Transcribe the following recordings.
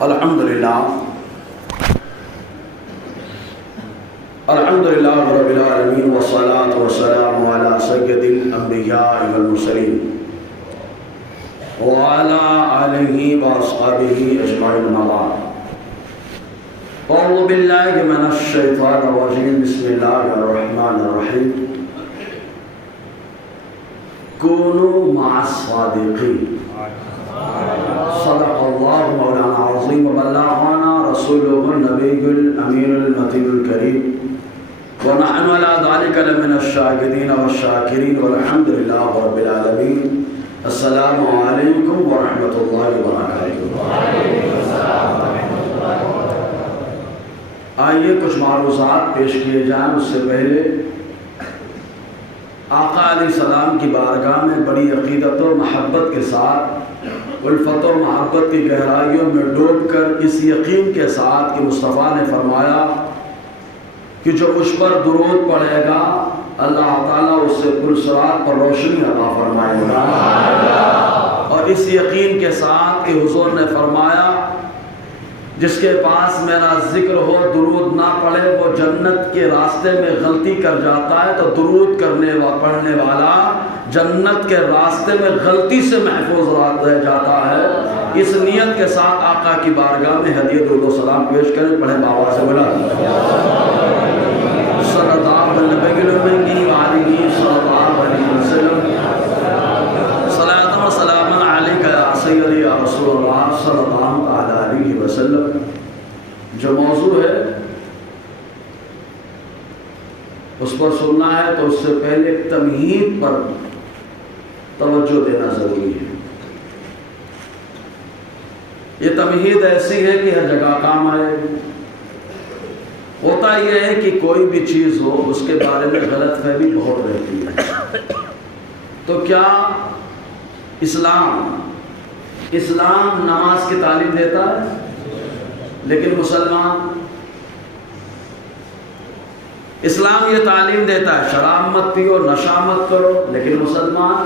الحمدللہ رب العالمین والصلاة والسلام علی سید الانبیاء والمرسلین وعلی آلہ واصحابہ اجمعین اما بعد اعوذ باللہ من الشیطان الرجیم بسم اللہ الرحمن الرحیم کونوا مع الصادقین صدق اللہ مولانا عظیم وبلغنا رسوله النبی الامین المتین الکریم ونحن على ذلك لمن الشاهدين والشاكرين والحمد لله رب العالمين. السلام علیکم ورحمۃ اللہ وبرکاتہ. آئیے کچھ معروضات پیش کیے جائیں. اس سے پہلے آقا علیہ السلام کی بارگاہ میں بڑی عقیدت و محبت کے ساتھ الفت و محبت کی گہرائیوں میں ڈوب کر اس یقین کے ساتھ کہ مصطفیٰ نے فرمایا کہ جو مجھ پر درود پڑھے گا اللہ تعالیٰ اس سے پرصراط پر روشنی عطا فرمائے گا، اور اس یقین کے ساتھ کہ حضور نے فرمایا جس کے پاس میرا ذکر ہو درود نہ پڑھے وہ جنت کے راستے میں غلطی کر جاتا ہے، تو درود پڑھنے والا جنت کے راستے میں غلطی سے محفوظ رہ جاتا ہے. اس نیت کے ساتھ آقا کی بارگاہ میں ہدیہ درود و سلام پیش کریں. پڑھیں بابا سے بلا صلی اللہ علیہ وسلم صلاۃ و سلام علیک یا سیدی یا رسول اللہ صلی اللہ علیہ وسلم. جو موضوع ہے اس پر سننا ہے تو اس سے پہلے ایک تمہید پر توجہ دینا ضروری ہے. یہ تمہید ایسی ہے کہ ہر جگہ کام آئے. ہوتا یہ ہے کہ کوئی بھی چیز ہو اس کے بارے میں غلط فہمی بہت رہتی ہے. تو کیا اسلام نماز کی تعلیم دیتا ہے لیکن مسلمان؟ اسلام یہ تعلیم دیتا ہے شراب مت پیو نشہ مت کرو، لیکن مسلمان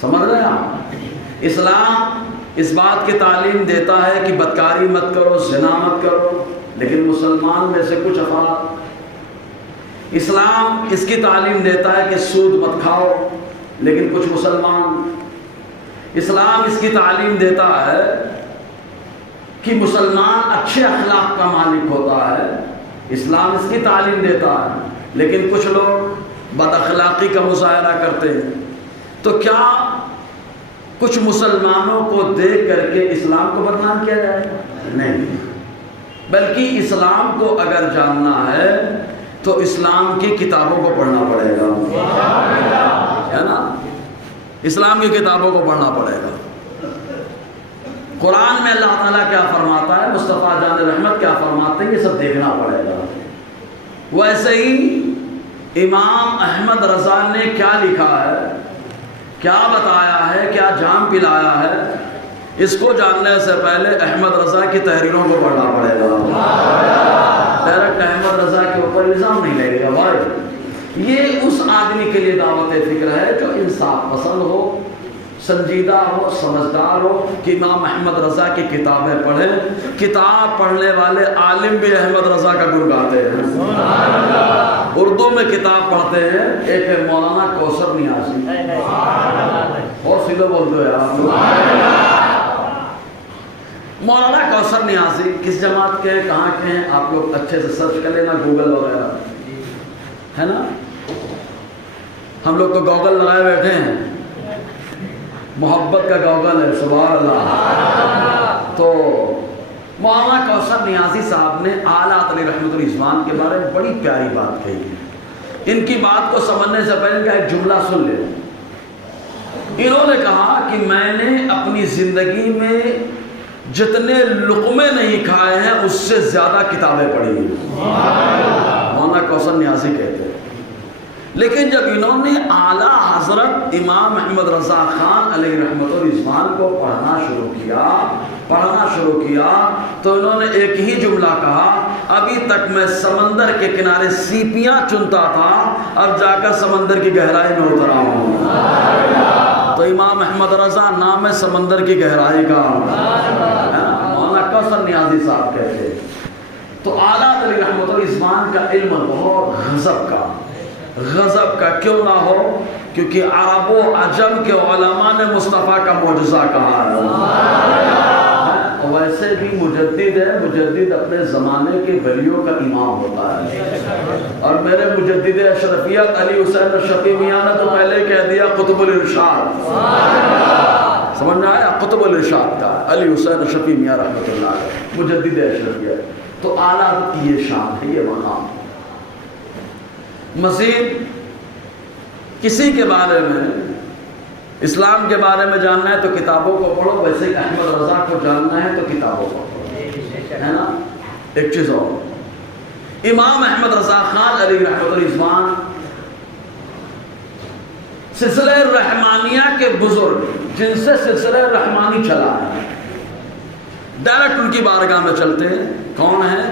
سمجھ رہے ہیں آپ؟ اسلام اس بات کی تعلیم دیتا ہے کہ بدکاری مت کرو زنا مت کرو، لیکن مسلمان میں سے کچھ افراد. اسلام اس کی تعلیم دیتا ہے کہ سود مت کھاؤ، لیکن کچھ مسلمان. اسلام اس کی تعلیم دیتا ہے کہ مسلمان اچھے اخلاق کا مالک ہوتا ہے. اسلام اس کی تعلیم دیتا ہے، لیکن کچھ لوگ بد اخلاقی کا مظاہرہ کرتے ہیں. تو کیا کچھ مسلمانوں کو دیکھ کر کے اسلام کو بدنام کیا جائے؟ نہیں، بلکہ اسلام کو اگر جاننا ہے تو اسلام کی کتابوں کو پڑھنا پڑے گا، ہے نا؟ اسلام کی کتابوں کو پڑھنا پڑے گا. قرآن میں اللہ تعالیٰ کیا فرماتا ہے، مصطفیٰ جان رحمت کیا فرماتے ہیں، یہ سب دیکھنا پڑے گا. ویسے ہی امام احمد رضا نے کیا لکھا ہے، کیا بتایا ہے، کیا جام پلایا ہے، اس کو جاننے سے پہلے احمد رضا کی تحریروں کو پڑھنا پڑے گا. ڈائریکٹ احمد رضا کے اوپر الزام نہیں لگے گا بھائی. یہ اس آدمی کے لیے دعوت فکر ہے جو انصاف پسند ہو، سنجیدہ ہو، سمجھدار ہو کہ امام احمد رضا کی کتابیں پڑھیں. کتاب پڑھنے والے عالم بھی احمد رضا کا گن گاتے ہیں. اردو میں کتاب پڑھتے ہیں. ایک ہے مولانا کوثر نیازی، اور سیدھے بولتے ہو یار. مولانا کوثر نیازی کس جماعت کے ہیں، کہاں کے ہیں، آپ لوگ اچھے سے سرچ کر لینا گوگل وغیرہ ہے نا. ہم لوگ تو گوگل لگائے بیٹھے ہیں، محبت کا گوگل ہے، سبحان اللہ. تو مولانا کوثر نیازی صاحب نے اعلیٰ علیہ رحمۃ الرضوان کے بارے میں بڑی پیاری بات کہی ہے. ان کی بات کو سمجھنے سے پہلے ان کا ایک جملہ سن لیں. انہوں نے کہا کہ میں نے اپنی زندگی میں جتنے لقمے نہیں کھائے ہیں اس سے زیادہ کتابیں پڑھی ہیں. مولانا کوثر نیازی کہتے ہیں. لیکن جب انہوں نے اعلیٰ حضرت امام احمد رضا خان علیہ رحمۃ الرضوان کو پڑھنا شروع کیا تو انہوں نے ایک ہی جملہ کہا، ابھی تک میں سمندر کے کنارے سیپیاں چنتا تھا، اب جا کر سمندر کی گہرائی میں اترا ہوں. تو تو امام احمد رضا نام ہے سمندر کی گہرائی کا، مولانا کوثر نیازی صاحب کہتے ہیں۔ تو اعلیٰ علی رحمۃ الرضوان کا علم بہت غضب کا کیوں نہ ہو، کیونکہ عرب و عجم کے علماء نے مصطفیٰ کا معجزہ کہا ہے۔ ویسے بھی مجدد ہے، مجدد اپنے زمانے کے ولیوں کا امام ہوتا ہے، اور میرے مجدد اشرفیت علی حسین الشفیع میاں نے تو پہلے کہہ دیا قطب الارشاد، سمجھ میں آیا؟ قطب الارشاد کا علی حسین الشفیع میاں رحمۃ اللہ علیہ مجدد اشرفیت۔ تو اعلیٰ کی یہ شان ہے، یہ مقام۔ مزید کسی کے بارے میں، اسلام کے بارے میں جاننا ہے تو کتابوں کو پڑھو، ویسے ہی احمد رضا کو جاننا ہے تو کتابوں کو پڑھو، ہے نا؟ ایک چیز اور، امام احمد رضا خان علیہ رحمۃ الرضوان سلسلہ رحمانیہ کے بزرگ، جن سے سلسلہ رحمانی چلا ہے، ڈائریکٹ ان کی بارگاہ میں چلتے ہیں۔ کون ہیں؟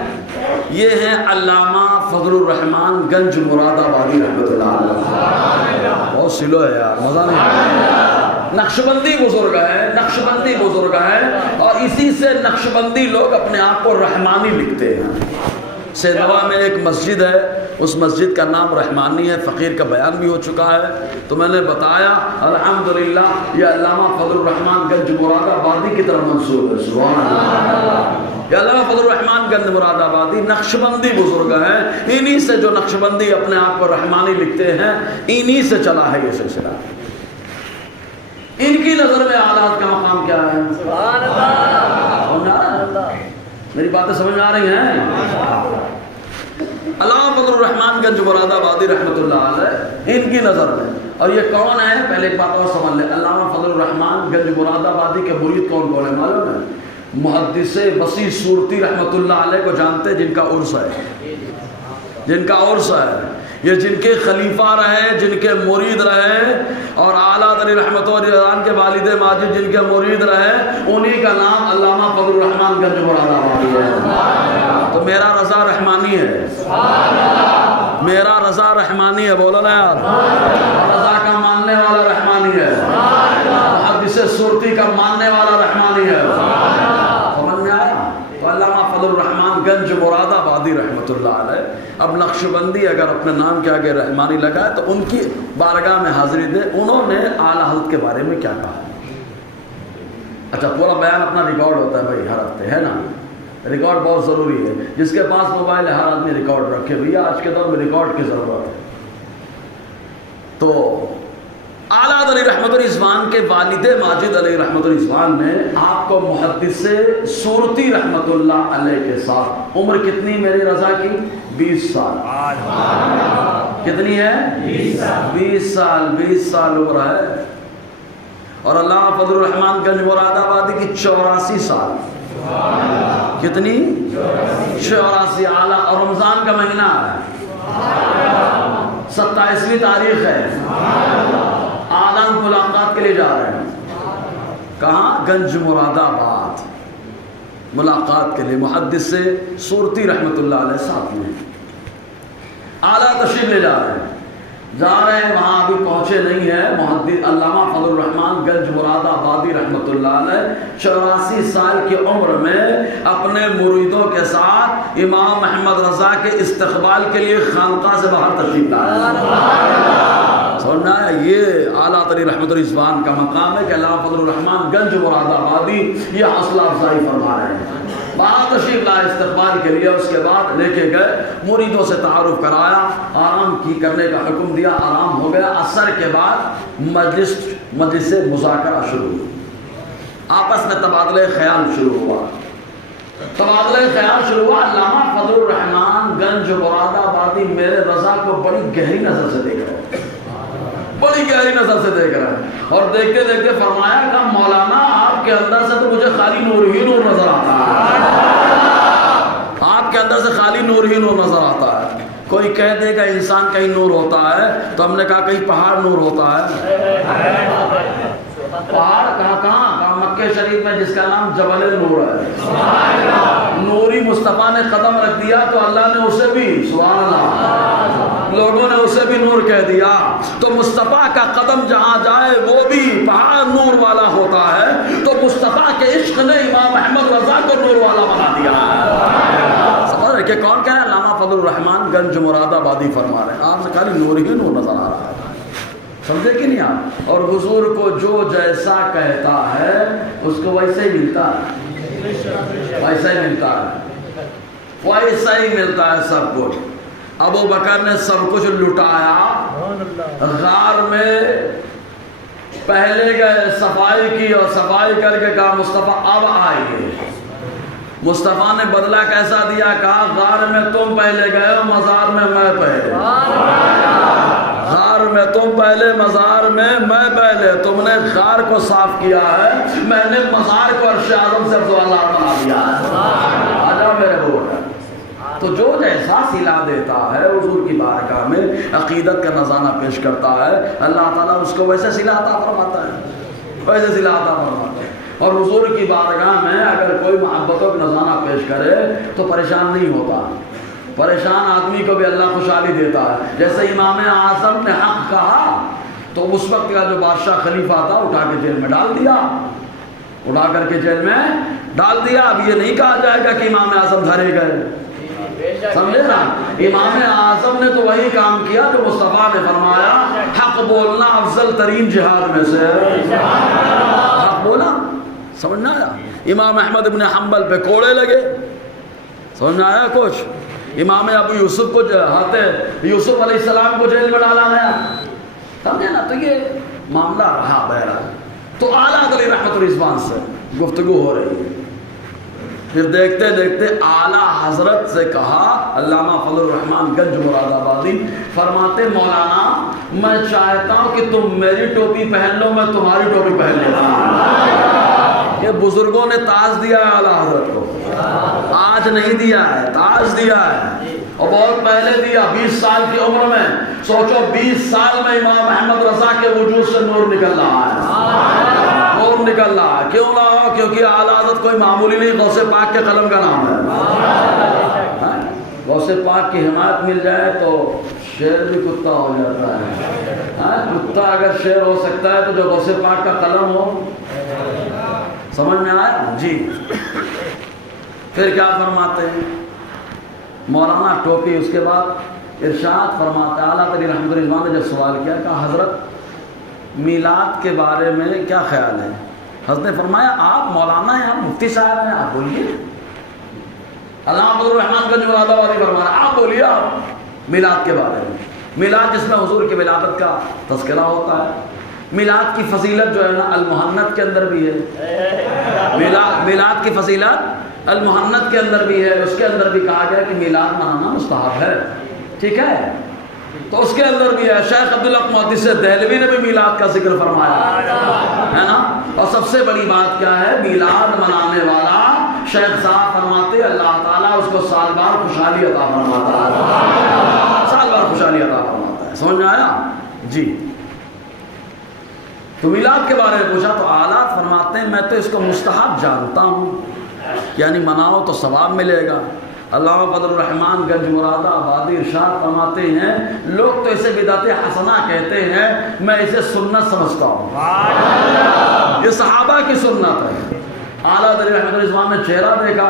یہ ہیں علامہ فضل الرحمان گنج مراد آبادی رحمۃ اللہ علیہ۔ بہت سلو ہے یار، مزہ نہیں آیا۔ نقشبندی بزرگ ہے، نقشبندی بزرگ ہے، اور اسی سے نقشبندی لوگ اپنے آپ کو رحمانی لکھتے ہیں۔ سینوا میں ایک مسجد ہے، اس مسجد کا نام رحمانی ہے، فقیر کا بیان بھی ہو چکا ہے۔ تو میں نے بتایا الحمدللہ یہ علامہ فضل الرحمان گنج مراد آبادی کی طرف منسوب ہے، سبحان اللہ۔ یہ علامہ فضل الرحمان گنج مراد آبادی نقشبندی بزرگ ہیں، انہی سے جو نقشبندی اپنے آپ کو رحمانی لکھتے ہیں، انہی سے چلا ہے یہ سلسلہ۔ ان کی نظر میں آلات کا مقام کیا ہے؟ سبحان اللہ۔ میری باتیں سمجھ میں آ رہی ہیں؟ علامہ فضل الرحمان گنج مراد آبادی رحمۃ اللہ علیہ ان کی نظر میں، اور یہ کون ہے؟ پہلے ایک بات اور سمجھ لیں، علامہ فضل الرحمان گنج مراد آبادی کے مرید کون کون ہے معلوم ہے؟ محدث وسیع صورتی رحمۃ اللہ علیہ کو جانتے ہیں، جن کا عرس ہے، جن کا عرس ہے، یہ جن کے خلیفہ رہے، جن کے مرید رہے، اور اعلیٰ علی رحمۃ اللہ کے والد ماجد جن کے مرید رہے، انہی کا نام علامہ فضل الرحمان گنج مراد آبادی ہے۔ تو میرا رضا رحمانی ہے، میرا رضا رحمانی ہے، بولو نا یار، رضا کا ماننے والا رحمانی ہے، محدث صورتی کا ماننے والا رحمانی ہے، سمجھ میں آیا؟ تو علامہ فضل الرحمان گنج مراد آبادی رحمۃ اللہ علیہ، اب نقشبندی اگر اپنے نام کے آگے رحمانی لگا ہے تو ان کی بارگاہ میں حاضری دے، انہوں نے اعلیٰ حضرت کے بارے میں کیا کہا۔ اچھا، پورا بیان اپنا ریکارڈ ہوتا ہے بھائی ہر ہفتے، ہے نا؟ ریکارڈ بہت ضروری ہے، جس کے پاس موبائل ہے ہر آدمی ریکارڈ رکھے، بھیا آج کے دور میں ریکارڈ کی ضرورت ہے۔ تو اعلیٰ علی رحمۃ الرضوان کے والد ماجد علیہ رحمۃ الرضوان نے آپ کو محدث صورتی رحمۃ اللہ علیہ کے ساتھ، عمر کتنی میرے رضا کی؟ 20 سال۔ کتنی ہے؟ 20 سال، 20 سال عمر ہے۔ اور علامہ فضل الرحمان گنج مراد آبادی کی 84 سال۔ کتنی؟ 84۔ اعلیٰ، اور رمضان کا مہینہ ہے، 27ویں تاریخ ہے، اعلیٰ ملاقات کے لیے جا رہے ہیں، کہاں؟ گنج مراد آباد، ملاقات کے لیے محدث صورتی رحمۃ اللہ علیہ ساتھ میں اعلیٰ تشریف لے جا رہے ہیں، وہاں ابھی پہنچے نہیں ہیں۔ محدث علامہ فضل الرحمان گنج مراد آبادی رحمۃ اللہ علیہ 84 سال کی عمر میں اپنے مریدوں کے ساتھ امام احمد رضا کے استقبال کے لیے خانقاہ سے باہر تشریف لائے۔ سننا ہے، یہ اعلیٰ علی رحمۃ الرضوان کا مقام ہے کہ علامہ فضل الرحمان گنج مراد آبادی یہ حوصلہ افزائی فرما رہے ہیں، باہر تشریف لائے استقبال کے لیے۔ اس کے بعد لے کے گئے، مریدوں سے تعارف کرایا، آرام کی کرنے کا حکم دیا، آرام ہو گیا۔ عصر کے بعد مجلس مذاکرہ شروع ہوئی، آپس میں تبادلہ خیال شروع ہوا، تبادلہ خیال شروع ہوا۔ علامہ فضل الرحمان گنج مراد آبادی میرے رضا کو بڑی گہری نظر سے دیکھ رہے ہیں، بڑی گہری نظر سے دیکھ رہا ہے، اور دیکھتے دیکھتے فرمایا کہ مولانا آپ کے اندر سے تو مجھے خالی نور ہی نور نظر آتا ہے، آپ کے اندر سے خالی نور ہی نور نظر آتا ہے۔ کوئی کہہ دے گا انسان کہیں نور ہوتا ہے، تو ہم نے کہا کہیں پہاڑ نور ہوتا ہے۔ پہاڑ کہاں؟ مکے مکہ شریف میں جس کا نام جبل نور ہے، نوری مصطفیٰ نے قدم رکھ دیا تو اللہ نے اسے بھی، سبحان اللہ، لوگوں نے اسے بھی نور کہہ دیا۔ تو مصطفیٰ کا قدم جہاں جائے وہ بھی پہاڑ نور والا ہوتا ہے، تو مصطفیٰ کے عشق نے امام احمد رضا کو نور والا بنا دیا ہے۔ سمجھ رہے کہ کون کہہ رہا ہے؟ علامہ فضل الرحمان گنج مراد آبادی فرما رہے ہیں، آپ سے خالی نور ہی نور نظر آ رہا ہے، سمجھے کہ نہیں آپ؟ اور حضور کو جو جیسا کہتا ہے اس کو ویسے ہی ملتا ہے، ویسا ہی ملتا ہے، ویسا ہی ملتا ہے سب کچھ۔ ابو بکر نے سب کچھ لٹایا، غار میں پہلے گئے، صفائی کی اور صفائی کر کے کہا مصطفیٰ اب آئیے۔ مصطفیٰ نے بدلہ کیسا دیا؟ کہا غار میں تم پہلے گئے ہو، مزار میں میں پہلے، غار میں تم پہلے، مزار میں میں پہلے۔ تم نے غار کو صاف کیا ہے، میں نے مزار کو عرش اعظم سے افضل بنا دیا ہے۔ آجا میرے بھوٹ۔ تو جو جیسا سلا دیتا ہے حضور کی بارگاہ میں عقیدت کا نذرانہ پیش کرتا ہے، اللہ تعالیٰ اس کو ویسے صلہ عطا فرماتا ہے، ویسے صلہ عطا فرماتا ہے۔ اور حضور کی بارگاہ میں اگر کوئی محبتوں کا نذرانہ پیش کرے تو پریشان نہیں ہوتا، پریشان آدمی کو بھی اللہ خوشحالی دیتا ہے۔ جیسے امام اعظم نے حق کہا تو اس وقت کا جو بادشاہ خلیفہ تھا اٹھا کے جیل میں ڈال دیا، اٹھا کر کے جیل میں ڈال دیا۔ اب یہ نہیں کہا جائے گا کہ امام اعظم دھرے گئے، سمجھے نا؟ امام اعظم نے تو وہی کام کیا جو مصطفیٰ نے فرمایا، حق بولنا افضل ترین جہاد میں سے، حق بولا، سمجھ نہ آیا؟ امام احمد ابن حنبل پہ کوڑے لگے، سمجھ نہ آیا کچھ؟ امام ابو یوسف کو یوسف علیہ السلام کو جیل میں ڈالا گیا، سمجھے نا؟ تو یہ معاملہ رہا بہرحال۔ تو اعلیٰ علی رحمت الرضوان سے گفتگو ہو رہی ہے، پھر دیکھتے دیکھتے اعلیٰ حضرت سے کہا، علامہ فضل الرحمان گنج مراد آبادی فرماتے مولانا میں چاہتا ہوں کہ تم میری ٹوپی پہن لو، میں تمہاری ٹوپی پہن لیتا ہوں۔ یہ بزرگوں نے تاج دیا ہے اعلیٰ حضرت کو، آج نہیں دیا ہے، تاج دیا ہے، اور بہت پہلے دیا، 20 سال کی عمر میں۔ سوچو 20 سال میں امام احمد رضا کے وجود سے نور نکل رہا ہے، نور نکل رہا ہے۔ کیوں نہ ہو؟ کیونکہ اعلیٰ حضرت کوئی معمولی نہیں، غوث پاک کے قلم کا نام ہے۔ غوث پاک کی حمایت مل جائے تو شیر بھی کتا ہو جاتا ہے، کتا اگر شیر ہو سکتا ہے تو جو غوث پاک کا قلم ہو، سمجھ میں آیا؟ جی پھر کیا فرماتے ہیں مولانا ٹوپی؟ اس کے بعد ارشاد فرماتا ہے، اعلیٰ علی رحمت الرضوان نے جب سوال کیا، کہا حضرت میلاد کے بارے میں کیا خیال ہے؟ حضرت نے فرمایا آپ مولانا ہیں، آپ مفتی صاحب ہیں، آپ بولیے۔ علامہ فضل الرحمان گنج مراد آبادی فرما رہا ہے آپ بولیے، آپ میلاد کے بارے میں، میلاد جس میں حضور کی ولادت کا تذکرہ ہوتا ہے، میلاد کی فضیلت جو ہے نا المحنت کے اندر بھی ہے، میلاد کی فضیلت المحنت کے اندر بھی ہے، اس کے اندر بھی کہا گیا کہ میلاد منانا مستحب ہے، ٹھیک ہے؟ تو اس کے اندر بھی ہے، شیخ عبدالحق محدث دہلوی نے بھی میلاد کا ذکر فرمایا ہے نا۔ اور سب سے بڑی بات کیا ہے؟ میلاد منانے والا شیخ صاحب فرماتے اللہ تعالیٰ اس کو سال بار خوشحالی عطا فرماتا ہے، سال بار خوشحالی عطا فرماتا ہے، سمجھ میں آیا؟ جی تو میلاد کے بارے میں پوچھا تو اعلیٰ فرماتے ہیں میں تو اس کو مستحب جانتا ہوں، یعنی مناؤ تو ثواب ملے گا۔ علامہ فضل الرحمان گنج مراد آبادی ارشاد فرماتے ہیں لوگ تو اسے بدعت حسنہ کہتے ہیں، میں اسے سنت سمجھتا ہوں، یہ صحابہ کی سنت ہے۔ اعلیٰ علی رحمت الرضوان نے چہرہ دیکھا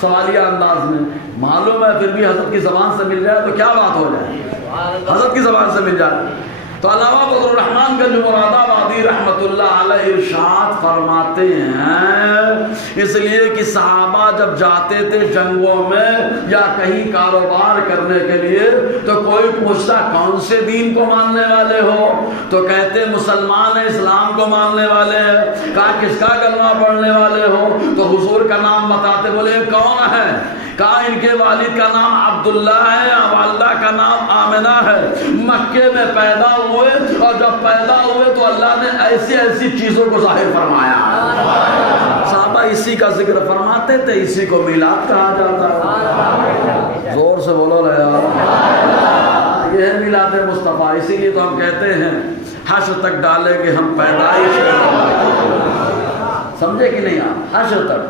سوالیہ انداز میں، معلوم ہے پھر بھی حضرت کی زبان سے مل جائے تو کیا بات ہو جائے، حضرت کی زبان سے مل جائے تو علامہ فضل الرحمان گنج مراد آبادی رحمت اللہ علیہ ارشاد فرماتے ہیں اس لیے کہ صحابہ جب جاتے تھے جنگوں میں یا کہیں کاروبار کرنے کے لیے تو کوئی پوچھتا کون سے دین کو ماننے والے ہو تو کہتے مسلمان ہیں، اسلام کو ماننے والے ہیں۔ کہا کس کا کلمہ پڑھنے والے ہو تو حضور کا نام بتاتے، بولے کون ہے؟ کہا ان کے والد کا نام عبداللہ ہے، والدہ کا نام آمنہ ہے، مکے میں پیدا ہوئے اور جب پیدا ہوئے تو اللہ نے ایسی ایسی چیزوں کو ظاہر فرمایا۔ صحابہ اسی کا ذکر فرماتے تھے، اسی کو میلاد کہا جاتا ہے۔ زور سے بولو رہے یار، یہ ہے میلاد مصطفیٰ۔ اسی لیے تو ہم کہتے ہیں حشر تک ڈالیں گے ہم پیدائش، سمجھے کہ نہیں آپ؟ حشر تک.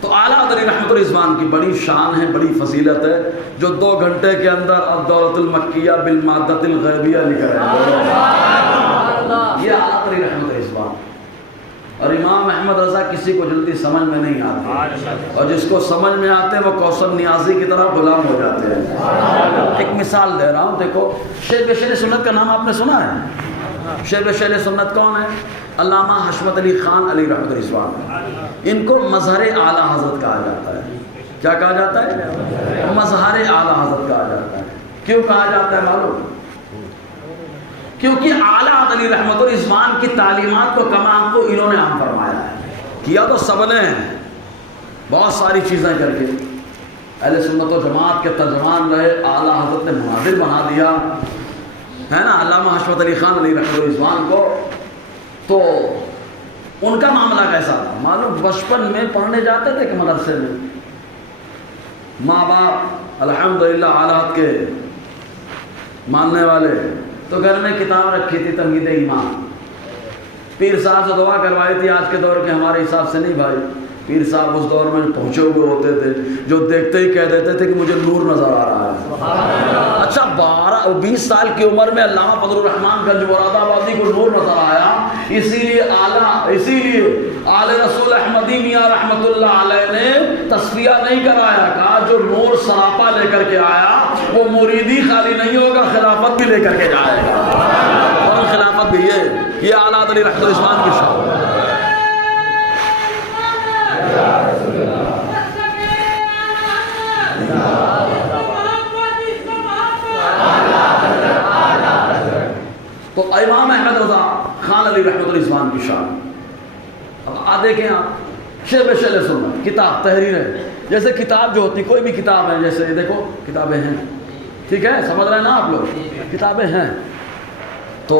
تو اعلیٰ حضرت رحمت الرضوان کی بڑی شان ہے، بڑی فضیلت ہے، جو 2 گھنٹے کے اندر الدولۃ المکیہ بالمادۃ الغیبیہ لکھ رہے ہیں. یہ اعلیٰ حضرت رحمت الرضوان. اور امام احمد رضا کسی کو جلدی سمجھ میں نہیں آتے، اور جس کو سمجھ میں آتے ہیں وہ کوثر نیازی کی طرح غلام ہو جاتے ہیں. ایک مثال دے رہا ہوں، دیکھو شیخ شیخ سنت کا نام آپ نے سنا ہے؟ شیخ شیخ سنت کون ہے؟ علامہ حشمت علی خان علی رحمت الرضوان. ان کو مظہر اعلیٰ حضرت کہا جاتا ہے. کیا کہا جاتا ہے؟ مظہر اعلیٰ حضرت کہا جاتا ہے. کیوں کہا جاتا ہے معلوم؟ کیونکہ اعلیٰ حضرت علی رحمت الرضوان کی تعلیمات کو کمان کو انہوں نے عام فرمایا ہے. کیا تو سب نے بہت ساری چیزیں کر کے اہل سنت و جماعت کے ترجمان رہے، اعلیٰ حضرت نے مناظر بنا دیا ہے نا علامہ حشمت علی خان علی رحمت الرضوان کو. تو ان کا معاملہ کیسا تھا معلوم؟ بچپن میں پڑھنے جاتے تھے کہ مدرسے میں، ماں باپ الحمدللہ اعلیٰ کے ماننے والے، تو گھر میں کتاب رکھی تھی تمہید ایمان. پیر صاحب سے دعا کروائی تھی، آج کے دور کے ہمارے حساب سے نہیں بھائی. پیر صاحب اس دور میں پہنچے ہوئے ہوتے تھے، جو دیکھتے ہی کہہ دیتے تھے کہ مجھے نور نظر آ رہا ہے. اچھا 20 سال کی عمر میں علامہ فضل الرحمان گنج مراد آبادی کو نور نظر آیا. اسی لیے آل رسول احمدی میاں رحمت اللہ علیہ نے تصفیہ نہیں کرایا، کہا جو نور سراپا لے کر کے آیا وہ مریدی خالی نہیں ہوگا، خلافت بھی لے کر کے جائے گا. اور خلافت بھی یہ اعلیٰ علی رحمت الرضوان کی شان. تو امام احمد رضا خان علی رحمت الرضوان کی شان. اب دیکھیں آپ شیخ سنت کتاب تحریریں، جیسے کتاب جو ہوتی کوئی بھی کتاب ہے، جیسے دیکھو کتابیں ہیں، ٹھیک ہے سمجھ رہے ہیں نا آپ لوگ، کتابیں ہیں. تو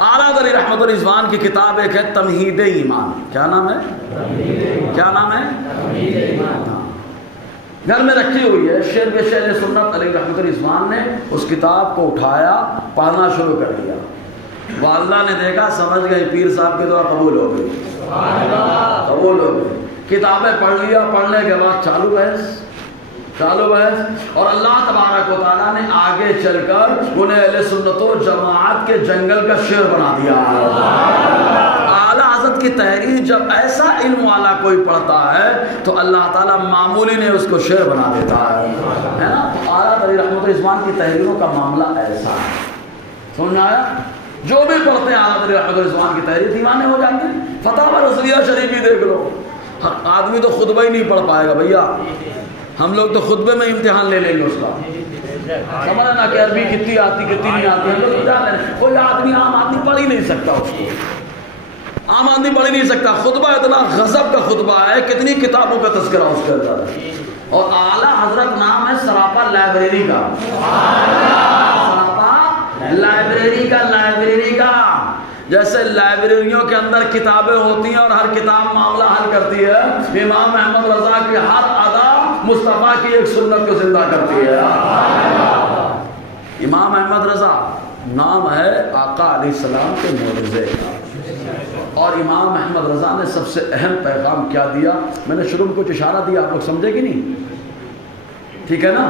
اعلیٰ علی رحمت الرضوان کی کتاب ایک ہے تمہید ایمان. کیا نام ہے؟ کیا نام ہے؟ گھر میں رکھی ہوئی ہے. شیخ سنت علی رحمت الرضوان نے اس کتاب کو اٹھایا، پڑھنا شروع کر دیا. والدہ نے دیکھا، سمجھ گئی پیر صاحب کی دعا قبول ہو گئی، قبول ہو گئی. کتابیں پڑھ لیا، پڑھنے کے بعد چالو بحث. اور اللہ تبارک و تعالیٰ نے آگے چل کر انہیں اہل سنت و جماعت کے جنگل کا شیر بنا دیا. اعلیٰ حضرت کی تحریر جب ایسا علم والا کوئی پڑھتا ہے تو اللہ تعالیٰ معمولی نے اس کو شیر بنا دیتا ہے نا. تو اعلیٰ علی رحمت الرضوان کی تحریروں کا معاملہ ایسا ہے. سمجھ آیا؟ جو بھی پڑھتے ہیں اعلیٰ علی رحمت الرضوان کی تحریر دیوانے ہو جاتے ہیں. فتاوی رضویہ شریف ہی دیکھ لو. آدمی تو خطبہ ہی نہیں پڑھ پائے گا بھیا. ہم لوگ تو خطبے میں امتحان لے لیں گے اس کا. سمجھا نا کہ عربی کتنی آتی کتنی نہیں آتی. ہم لوگ جان لیں. کوئی آدمی عام آدمی پڑھ ہی نہیں سکتا، اس کو عام آدمی پڑھ ہی نہیں سکتا. خطبہ اتنا غضب کا خطبہ ہے، کتنی کتابوں کا تذکرہ اس کے اندر ہے. اور اعلیٰ حضرت نام ہے سراپا لائبریری کا. سراپا لائبریری کا جیسے لائبریریوں کے اندر کتابیں ہوتی ہیں اور ہر کتاب معاملہ حل کرتی ہے، امام احمد رضا کی ہر ادا مصطفیٰ کی ایک سنت کو زندہ کرتی ہے. امام احمد رضا نام ہے آقا علیہ السلام کے معجزے کا. اور امام احمد رضا نے سب سے اہم پیغام کیا دیا؟ میں نے شروع میں کچھ اشارہ دیا، آپ لوگ سمجھے کہ نہیں؟ ٹھیک ہے نا؟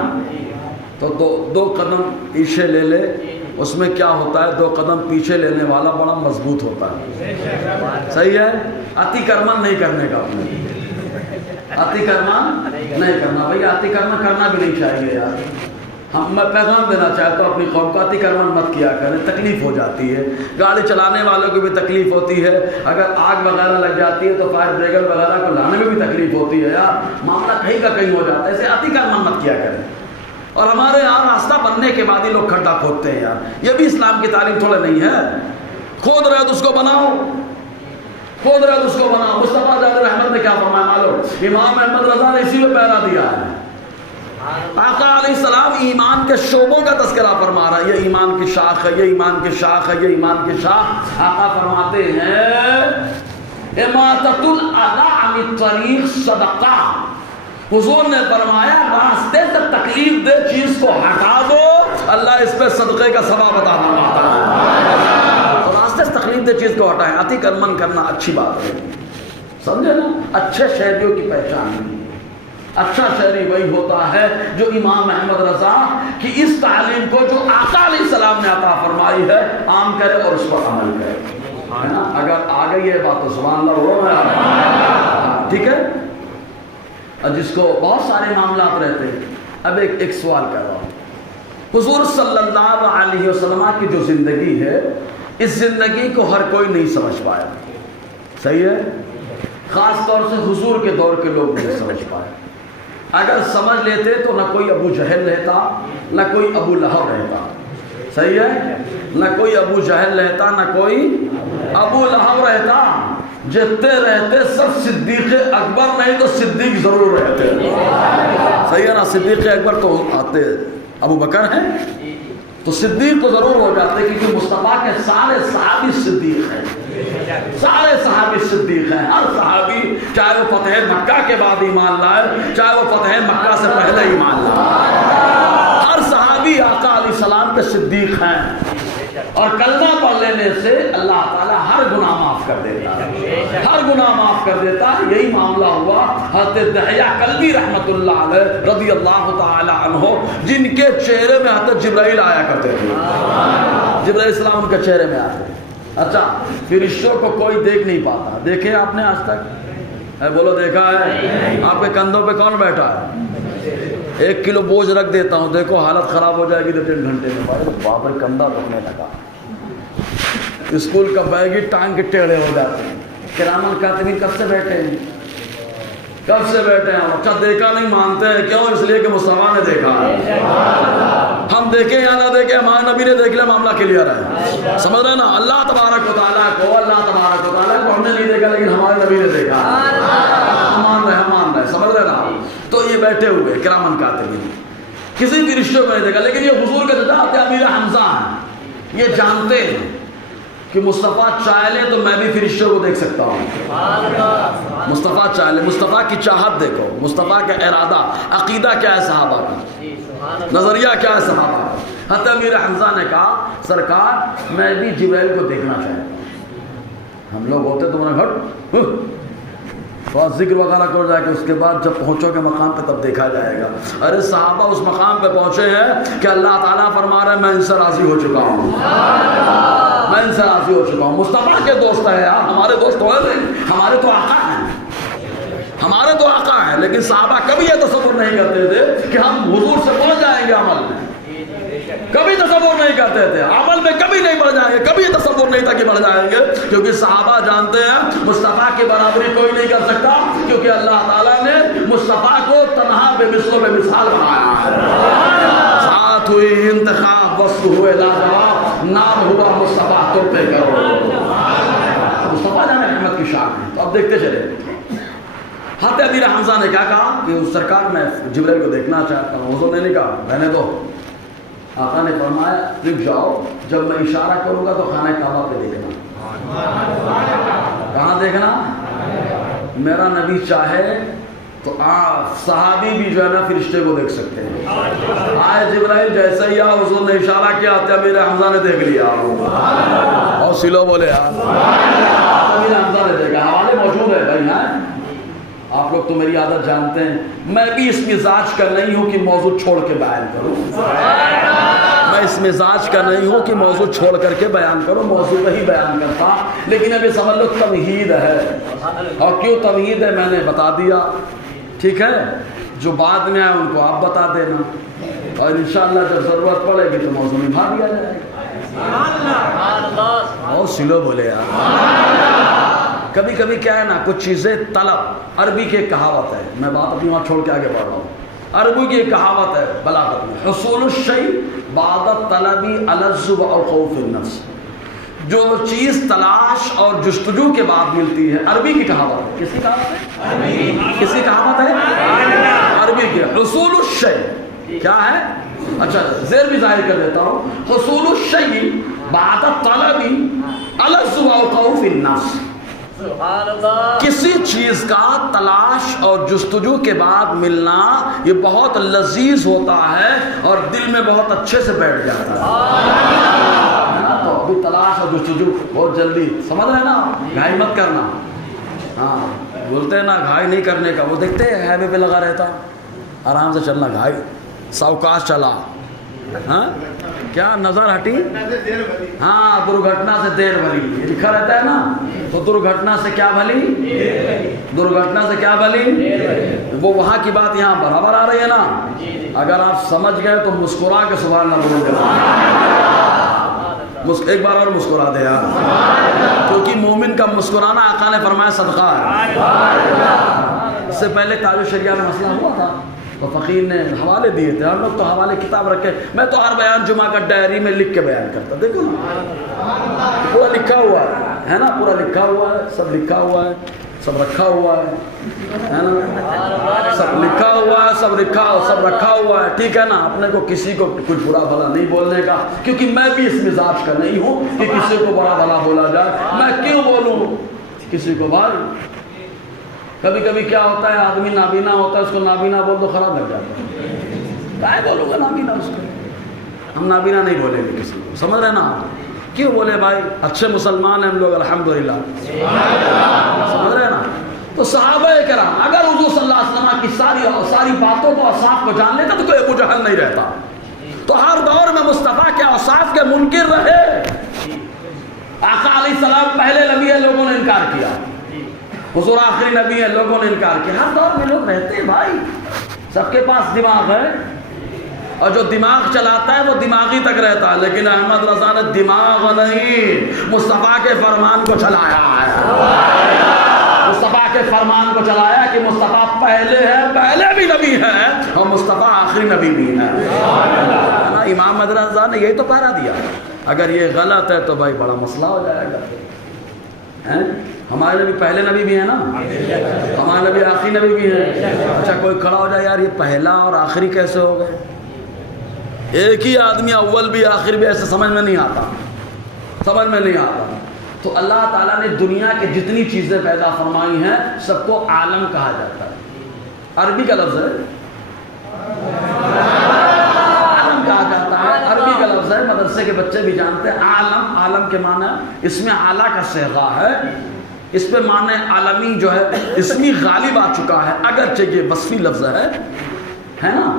تو دو قدم پیچھے لے لے، اس میں کیا ہوتا ہے؟ 2 قدم پیچھے لینے والا بڑا مضبوط ہوتا ہے. صحیح ہے؟ اتی کرمن نہیں کرنے کا. اتی کرمن نہیں کرنا بھائی. اتی کرمن کرنا بھی نہیں چاہیے یار. میں پیغام دینا چاہتا ہوں اپنی قوم کو، اتی کرمن مت کیا کریں، تکلیف ہو جاتی ہے. گاڑی چلانے والوں کو بھی تکلیف ہوتی ہے، اگر آگ وغیرہ لگ جاتی ہے تو فائر بریگیڈ وغیرہ کو لانے میں بھی تکلیف ہوتی ہے یار. معاملہ کہیں کا کہیں ہو جاتا ہے. ایسے اتی کرمن مت کیا کریں. اور ہمارے یہاں راستہ بننے کے بعد ہی لوگ کھڈا کھودتے ہیں یار. یہ بھی اسلام کی تعلیم تھوڑے نہیں ہے. کھود رہے تو اس کو بناؤ، کھود رہے تو اس کو بناؤ. مصطفیٰ جان رحمت نے کیا فرمایا معلوم؟ امام احمد رضا نے اسی میں پہرا دیا ہے. آقا علیہ السلام ایمان کے شعبوں کا تذکرہ فرما رہا ہے. یہ ایمان کی شاخ ہے، یہ ایمان کی شاخ ہے، یہ ایمان کی شاخ. آقا فرماتے ہیں اماطۃ الاذی عن الطریق صدقہ. حضور نے فرمایا راستے سے تکلیف دہ چیز کو ہٹا دو، اللہ اس پہ صدقے کا ثواب عطا فرماتا ہے. آستے تکلیف دہ چیز کو ہٹائیں. عتی کرمن کرنا اچھی بات ہے, سمجھے نا. اچھے شہریوں کی پہچان ہے. اچھا شہری وہی ہوتا ہے جو امام احمد رضا کی اس تعلیم کو جو آقا علیہ السلام نے عطا فرمائی ہے عام کرے اور اس پر عمل کرے, ہے نا. اگر آ گئی یہ بات تو سبحان اللہ ہو رہا ہے, ٹھیک ہے. جس کو بہت سارے معاملات رہتے ہیں. اب ایک سوال کر رہا ہوں. حضور صلی اللہ علیہ وسلم کی جو زندگی ہے, اس زندگی کو ہر کوئی نہیں سمجھ پایا, صحیح ہے. خاص طور سے حضور کے دور کے لوگ نہیں سمجھ پائے. اگر سمجھ لیتے تو نہ کوئی ابو جہل رہتا, نہ کوئی ابو لہب رہتا, صحیح ہے. نہ کوئی ابو جہل رہتا, نہ کوئی ابو لہب رہتا. جتنے رہتے سب صدیق اکبر, نہیں تو صدیق ضرور رہتے, صحیح ہے نا. صدیق اکبر تو آتے ابو بکر ہیں, تو صدیق تو ضرور ہو جاتے, کیونکہ مصطفیٰ کے سارے صحابی صدیق ہیں. سارے صحابی صدیق ہیں. ہر صحابی, چاہے وہ فتح مکہ کے بعد ایمان لائے, چاہے وہ فتح مکہ سے پہلے ایمان لائے, ہر صحابی آقا علیہ السلام کے صدیق ہیں. اور کلمہ پڑھ لینے سے اللہ تعالیٰ ہر گناہ معاف کر دیتا ہے, ہر گناہ معاف کر دیتا ہے. یہی معاملہ ہوا حضرت دحیہ کلبی رحمۃ اللہ علیہ رضی اللہ تعالی عنہ, جن کے چہرے میں حضرت جبرائیل آیا کرتے تھے. جبرائیل السلام ان کے چہرے میں آتے. اچھا, فرشتوں کو کوئی دیکھ نہیں پاتا. دیکھے آپ نے آج تک؟ بولو دیکھا ہے. آپ کے کندھوں پہ کون بیٹھا ہے؟ 1 کلو بوجھ رکھ دیتا ہوں, دیکھو حالت خراب ہو جائے گی 2-3 گھنٹے میں. بابا کندھا دکھنے لگا. اسکول کا بیگ ہی ٹانگ کے ٹیڑھے ہو جاتے ہیں. کرامن کاتبین کب سے بیٹھے ہیں, کب سے بیٹھے ہیں. اچھا دیکھا نہیں مانتے ہیں, کیوں؟ اس لیے کہ مصطفیٰ نے دیکھا. ہم دیکھیں یا نہ دیکھیں, ہمارے نبی نے دیکھ لیا, معاملہ کلیئر ہے. سمجھ رہے نا. اللہ تبارک و تعالیٰ کو, اللہ تبارک و تعالیٰ کو ہم نے نہیں دیکھا, لیکن ہمارے نبی نے دیکھا. ہم مان رہے, سمجھ رہے نا. تو یہ بیٹھے ہوئے کرامن کاتبین, کسی بھی رشتے کو نہیں دیکھا, لیکن یہ حضور کے ذات امیر حمزہ ہیں. یہ جانتے ہیں کہ مصطفیٰ چاہ لے تو میں بھی فرشتوں کو دیکھ سکتا ہوں. مصطفیٰ چاہ لے. مصطفیٰ کی چاہت دیکھو, مصطفیٰ کا ارادہ, عقیدہ کیا ہے صحابہ کا, نظریہ کیا ہے صحابہ کا. حضرت امیر حمزہ نے کہا سرکار میں بھی جبرائیل کو دیکھنا چاہتا ہوں. ہم لوگ ہوتے تو میں ہٹ بہت ذکر وغیرہ کرو جا کے, اس کے بعد جب پہنچو گے مقام پہ تب دیکھا جائے گا. ارے صحابہ اس مقام پہ پہنچے ہیں کہ اللہ تعالیٰ فرما رہے ہیں میں ان سے راضی ہو چکا ہوں, میں ان سے راضی ہو چکا ہوں. مصطفیٰ کے دوست ہیں یار, ہمارے دوست ہو رہے ہیں, ہمارے تو آقا ہیں, ہمارے تو آقا ہیں. لیکن صحابہ کبھی یہ تصور نہیں کرتے تھے کہ ہم حضور سے پہنچ جائیں گے عمل میں, کبھی تصور نہیں کرتے تھے. عمل میں کبھی نہیں بڑھ جائیں گے, کبھی تصور نہیں تھا کہ بڑھ جائیں گے, کیونکہ صحابہ جانتے ہیں مصطفیٰ کی برابری کوئی نہیں کر سکتا, کیونکہ اللہ تعالیٰ نے مصطفیٰ کو تنہا بے مثل و بے مثال بنایا ہے. ساتھ ہوئی انتخاب, وصف ہوئے لاجواب, نام ہوا مصطفیٰ تم پہ کرو. مصطفیٰ جانے احمد کی شان ہے. تو اب دیکھتے چلے. حضرت امیر حمزہ نے کیا کہا کہ سرکار میں جبرائیل کو دیکھنا چاہتا ہوں. حضور نے نہیں کہا رہنے دو. آقا نے فرمایا رک جاؤ, جب میں اشارہ کروں گا تو خانہ کعبہ پہ دیکھنا. کہاں دیکھنا؟ میرا نبی چاہے تو صحابی بھی جو ہے نا فرشتے کو دیکھ سکتے ہیں. آئے جبرائیل جیسا ہی حضور نے اشارہ کیا, امیر حمزہ نے دیکھ لیا. اور سلو بولے امیر حمزہ نے دیکھا. حوالے موجود ہے بھائی, ہیں آپ لوگ تو میری عادت جانتے ہیں. میں بھی اس مزاج کا نہیں ہوں کہ موضوع چھوڑ کے بیان کروں, میں اس مزاج کا نہیں ہوں کہ موضوع چھوڑ کر کے بیان کروں, موضوع پہ ہی بیان کرتا. لیکن ابھی سمجھ لو تمہید ہے, اور کیوں تمہید ہے میں نے بتا دیا, ٹھیک ہے. جو بعد میں آئے ان کو آپ بتا دینا, اور انشاءاللہ جب ضرورت پڑے گی تو موضوع نبھا دیا جائے گا. اور سلو بولے یار. کبھی کبھی کیا ہے نا, کچھ چیزیں طلب, عربی کی ایک کہاوت ہے, میں بات اپنی وہاں چھوڑ کے آگے بڑھ رہا ہوں. عربی کی ایک کہاوت ہے بلاغت میں, حصول الشیء بعد الطلب الذ او خوف النفس. جو چیز تلاش اور جستجو کے بعد ملتی ہے, عربی کی کہاوت ہے. کس کی کہاوت ہے؟ کس کی کہاوت ہے؟ عربی کی. حصول الشیء کیا ہے؟ اچھا زیر بھی ظاہر کر دیتا ہوں. حصول الشیء بعد الطلب الذ او خوف النفس. کسی چیز کا تلاش اور جستجو کے بعد ملنا یہ بہت لذیذ ہوتا ہے اور دل میں بہت اچھے سے بیٹھ جاتا ہے. تو ابھی تلاش اور جستجو بہت جلدی، سمجھ رہے نا، گھائی مت کرنا. ہاں بولتے ہیں نا گھائی نہیں کرنے کا، وہ دیکھتے ہیں ہائی وے پہ لگا رہتا، آرام سے چلنا، گھائی ساوکاش چلا. ہاں کیا نظر ہٹی، ہاں درگھٹنا سے دیر بھلی، یہ لکھا رہتا ہے نا. تو درگھٹنا سے کیا بھلی، درگھٹنا سے کیا بھلی، وہ وہاں کی بات یہاں برابر آ رہی ہے نا. اگر آپ سمجھ گئے تو مسکرا کے سبحان اللہ بول دیں. ایک بار اور مسکرا دے یار، کیونکہ مومن کا مسکرانا آقا نے فرمایا صدقہ ہے. اس سے پہلے تاج شریعہ میں مسئلہ ہوا تھا تو فقیر نے حوالے دیے تھے، ہم لوگ تو حوالے کتاب رکھے، میں تو ہر بیان جمعہ کا ڈائری میں لکھ کے بیان کرتا، دیکھو نا پورا لکھا ہوا ہے نا، پورا لکھا ہوا ہے، سب لکھا ہوا ہے، سب رکھا ہوا ہے نا، سب لکھا ہوا ہے، سب رکھا ہوا ہے. ٹھیک ہے نا، اپنے کو کسی کو کچھ برا بھلا نہیں بولنے کا، کیونکہ میں بھی اس مزاج کا نہیں ہوں کہ کسی کو برا بھلا بولا جائے. میں کیوں بولوں کسی کو بھائی؟ کبھی کبھی کیا ہوتا ہے، آدمی نابینا ہوتا ہے، اس کو نابینا بول تو خراب لگ جاتا ہے. کیا بولوں گا نابینا اس کو؟ ہم نابینا نہیں بولیں گے کسی کو، سمجھ رہے نا. کیوں بولے بھائی؟ اچھے مسلمان ہیں ہم لوگ الحمدللہ، سمجھ رہے نا. تو صحابہ کرام اگر حضور صلی اللہ علیہ وسلم کی ساری باتوں کو اوصاف کو جان لیتا تو کوئی ابو جہل نہیں رہتا. تو ہر دور میں مصطفیٰ کے اوصاف کے منکر رہے. آقا علیہ السلام پہلے نبی ہے، لوگوں نے انکار کیا. حضور آخری نبی ہے، لوگوں نے انکار کیا. ہر دور میں لوگ رہتے ہیں بھائی، سب کے پاس دماغ ہے، اور جو دماغ چلاتا ہے وہ دماغی تک رہتا ہے. لیکن احمد رضا نے دماغ نہیں، مصطفیٰ کے فرمان کو چلایا ہے. مصطفیٰ کے فرمان کو چلایا کہ مصطفیٰ پہلے ہے، پہلے بھی نبی ہے، اور مصطفیٰ آخری نبی بھی ہے. امام احمد رضا نے یہی تو پہرا دیا. اگر یہ غلط ہے تو بھائی بڑا مسئلہ ہو جائے گا. ہمارے نبی پہلے نبی بھی ہیں نا، ہمارے نبی آخری نبی بھی ہیں. اچھا کوئی کھڑا ہو جائے یار یہ پہلا اور آخری کیسے ہو گئے؟ ایک ہی آدمی اول بھی آخر بھی، ایسے سمجھ میں نہیں آتا، سمجھ میں نہیں آتا. تو اللہ تعالیٰ نے دنیا کے جتنی چیزیں پیدا فرمائی ہیں سب کو عالم کہا جاتا ہے. عربی کا لفظ ہے، عالم کہا جاتا ہے، عربی کا لفظ ہے، مدرسے کے بچے بھی جانتے ہیں. عالم، عالم کے معنی اس میں اعلیٰ کا صیغہ ہے، اس پہ معنی عالمی جو ہے اسمی غالب آ چکا ہے، اگرچہ یہ وصفی لفظ ہے نا.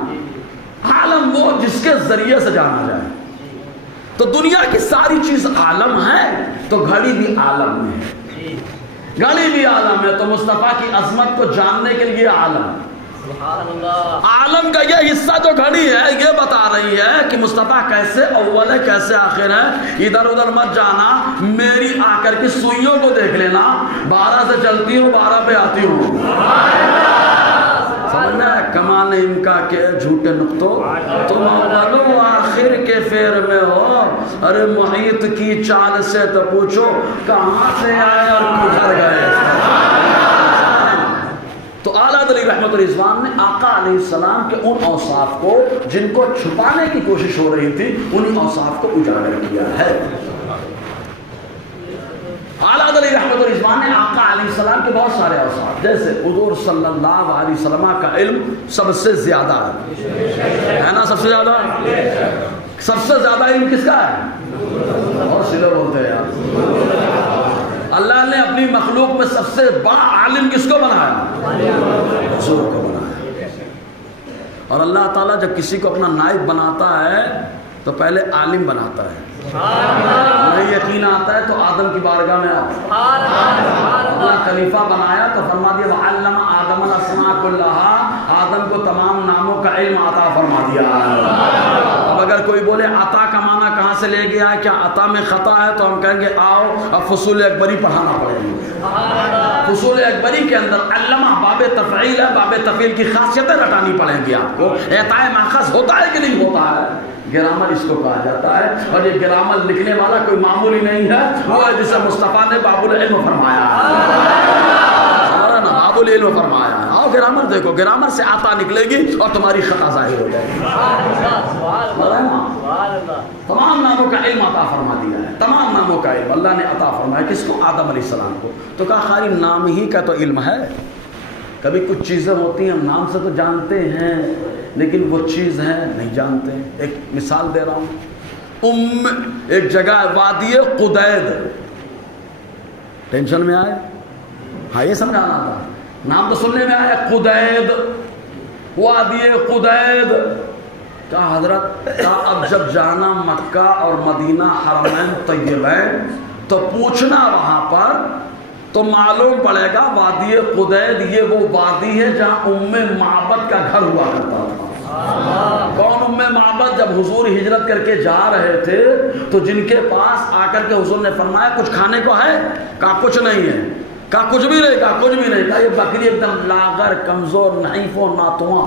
عالم وہ جس کے ذریعے سے جانا جائے. تو دنیا کی ساری چیز عالم ہے، تو گھڑی بھی عالم میں ہے، گھڑی بھی عالم ہے. تو مصطفیٰ کی عظمت کو جاننے کے لیے عالم، عالم کا یہ حصہ جو گھڑی ہے یہ بتا رہی ہے کہ مصطفیٰ کیسے اول ہے، کیسے آخر ہے. ادھر ادھر مت جانا، میری آ کر کی سوئیوں کو دیکھ لینا، 12 سے چلتی ہوں 12 پہ آتی ہوں. سمجھنا ہے کمال ان کا کہ جھوٹے نقطوں تم اول و آخر کے فیر میں ہو. ارے محیط کی چال سے تو پوچھو کہاں سے آئے اور کدھر گئے. تو اعلیٰ علی رحمت الرضوان نے آقا علیہ السلام کے ان اوصاف کو جن کو چھپانے کی کوشش ہو رہی تھی انہی اوصاف کو اجاگر کیا ہے. اعلیٰ علی رحمت الرضوان نے آقا علیہ السلام کے بہت سارے اوصاف، جیسے حضور صلی اللہ علیہ وسلم کا علم سب سے زیادہ ہے نا، سب سے زیادہ، سب سے زیادہ علم کس کا ہے؟ اور سلے بولتے ہیں یار. اللہ نے اپنی مخلوق میں سب سے بڑا عالم کس کو بنایا؟ حضور کو بنایا. اور اللہ تعالیٰ جب کسی کو اپنا نائب بناتا ہے تو پہلے عالم بناتا ہے. نہیں یقین آتا ہے تو آدم کی بارگاہ میں آؤ. اللہ خلیفہ بنایا تو فرما دیا وَعَلَّمَ آدَمَ الْأَسْمَاءَ كُلَّهَا، آدم کو تمام ناموں کا علم عطا فرما دیا. اب اگر کوئی بولے عطا کا معنی کہاں سے لے گیا ہے، کیا عطا میں خطا ہے، تو ہم کہیں گے آؤ اب فصول اکبری پڑھانا پڑے گی. فصول اکبری کے اندر علمہ باب تفعیل ہے، باب تفعیل کی خاصیتیں رٹانی پڑیں گی آپ کو. اعطائے ماخذ ہوتا ہے کہ نہیں ہوتا ہے، گرامر اس کو کہا جاتا ہے. اور یہ گرامر لکھنے والا کوئی معمولی نہیں ہے، وہ ہے جسے مصطفیٰ نے باب العلم فرمایا ہے، باب العلم فرمایا ہے. آؤ گرامر دیکھو، گرامر سے آتا نکلے گی اور تمہاری خطا ظاہر ہو جائے گی. تمام ناموں کا علم عطا فرما دیا ہے، تمام ناموں کا علم اللہ نے عطا فرمایا. کس کو؟ آدم علیہ السلام کو. تو کہا خالی نام ہی کا تو علم ہے. کبھی کچھ چیزیں ہوتی ہیں ہم نام سے تو جانتے ہیں لیکن وہ چیز ہے نہیں جانتے. ایک مثال دے رہا ہوں. ایک جگہ ہے وادی قدید، ٹینشن میں آئے؟ ہاں یہ سمجھانا تھا، نام تو سننے میں آیا قدید، وادی قدید۔ کہا حضرت اب جب جانا مکہ اور مدینہ حرمین طیبین تو پوچھنا وہاں پر تو معلوم پڑے گا وادی قدید یہ وہ وادی ہے جہاں معبد کا گھر ہوا کرتا تھا۔ کون معبد؟ جب حضور ہجرت کر کے جا رہے تھے تو جن کے پاس آ کر کے حضور نے فرمایا کچھ کھانے کو ہے؟ کہا کچھ نہیں ہے۔ کہا کچھ بھی نہیں؟ کہا کچھ بھی نہیں۔ کہا یہ بکری ایک دم لاغر، کمزور، نحیف و ناتواں،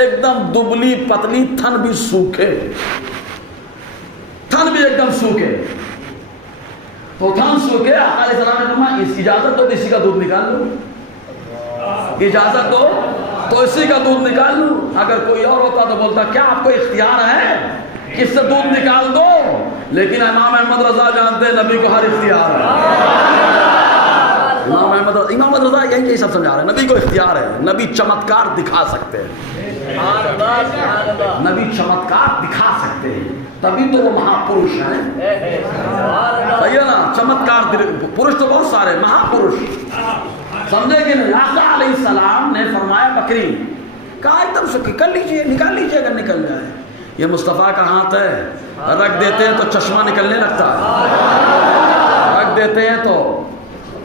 ایک دم دبلی پتلی، تھن بھی سوکھے، تھن بھی ایک دم سوکھے۔ تو تھن سوکھے، آقا علیہ السلام نے فرمایا اس اجازت دو اسی کا دودھ نکال لو، اجازت دو تو اسی کا دودھ نکال لوں۔ اگر کوئی اور ہوتا تو بولتا کیا آپ کو اختیار ہے کہ اس سے دودھ نکال دو، لیکن امام احمد رضا جانتے ہیں نبی کو ہر اختیار ہے۔ امام احمد رضا یہی سب سمجھا رہے ہیں، نبی کو اختیار ہے، نبی چمتکار دکھا سکتے ہیں، نبی چمتکار دکھا سکتے ہیں، تبھی تو وہ مہاپرش ہیں۔ صحیح ہے نا؟ چمتکار پرش تو بہت سارے، مہاپرش سمجھے کہ نہیں؟ آقا علیہ السلام نے فرمایا بکری، کہا ایک دم سے کر لیجئے، نکال لیجئے اگر نکل جائے۔ یہ مصطفیٰ کا ہاتھ ہے، رکھ دیتے ہیں تو چشمہ نکلنے لگتا ہے، رکھ دیتے ہیں تو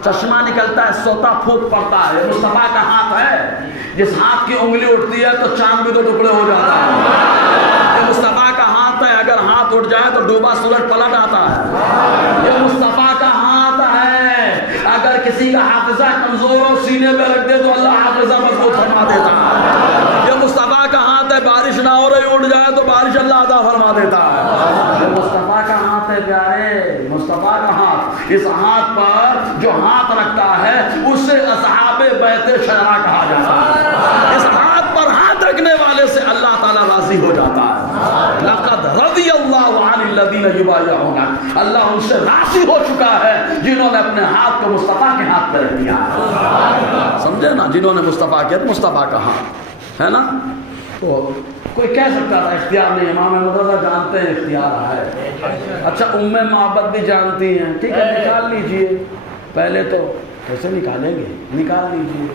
چشمہ نکلتا ہے، سوتا پھوٹ پڑتا ہے۔ مصطفیٰ کا ہاتھ ہے، جس ہاتھ کی انگلی اٹھتی ہے تو چاند بھی تو ٹکڑے ہو جاتا ہے۔ یہ مصطفیٰ کا ہاتھ ہے، اگر ہاتھ اٹھ جائے تو ڈوبا سورج پلٹ آتا ہے۔ یہ مصطفیٰ کا ہاتھ ہے، اگر کسی کا حافظہ کمزور ہو سینے پہ رکھ دے تو اللہ حافظہ مضبوط فرما دیتا ہے۔ یہ مصطفیٰ کا ہاتھ ہے، بارش نہ ہو رہی اٹھ جائے تو بارش اللہ عطا فرما دیتا ہے۔ یہ مصطفیٰ کا ہاتھ ہے پیارے، مصطفیٰ کا ہاتھ۔ اس ہاتھ پر جو ہاتھ رکھتا ہے اسے اصحاب بیت شجرہ کہا جاتا ہے۔ اس ہاتھ پر ہاتھ رکھنے والے سے اللہ تعالیٰ راضی ہو جاتا ہے۔ لقد رضی اللہ عن الذین یبایعونک، اللہ ان سے راضی ہو چکا ہے جنہوں نے اپنے ہاتھ کو مصطفیٰ کے ہاتھ پہ رکھ دیا۔ سمجھے نا؟ جنہوں نے مصطفیٰ کیا مصطفیٰ کا ہاتھ ہے نا۔ تو کوئی کہہ سکتا تھا اختیار نہیں، امام احمد رضا جانتے ہیں اختیار ہے۔ اچھا معبد بھی جانتی ہیں، ٹھیک ہے نکال لیجئے۔ پہلے تو کیسے نکالیں گے؟ نکال لیجئے۔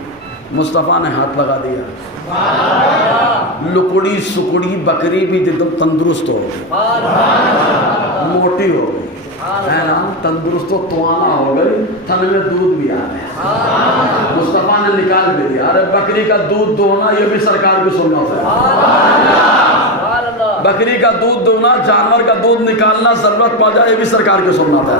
مصطفیٰ نے ہاتھ لگا دیا، لکڑی سکڑی بکری بھی ایک دم تندرست ہو گئی، موٹی ہو گئی، ہے نا، تندرست و توانا ہو گئی، تھن میں دودھ بھی آ گیا۔ مصطفیٰ نے نکال بھی دیا۔ ارے بکری کا دودھ دونا یہ بھی سرکار کی سنت ہے۔ بکری کا دودھ دونا، جانور کا دودھ نکالنا ضرورت پڑ جائے یہ بھی سرکار کی سنت ہے۔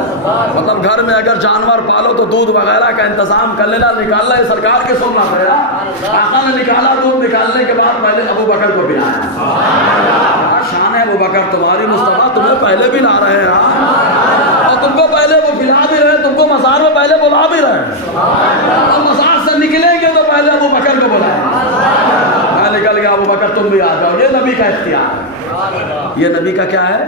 مطلب گھر میں اگر جانور پالو تو دودھ وغیرہ کا انتظام کر لینا، نکالنا یہ سرکار کی سنت ہے۔ آقا نے نکالا، دودھ نکالنے کے بعد پہلے ابو بکر کو پلایا۔ شان ہے ابو بکر تمہاری، مصطفیٰ تمہیں پہلے بھی لا رہے ہیں اور تم کو پہلے وہ پلا بھی رہے، تم کو مزار میں پہلے بلا بھی رہے، اور مزار سے نکلیں گے تو پہلے ابو بکر کو بلائیں۔ میں نکل گیا، ابو بکر تم بھی آ جاؤ۔ یہ نبی کا اختیار ہے، یہ نبی کا کیا ہے؟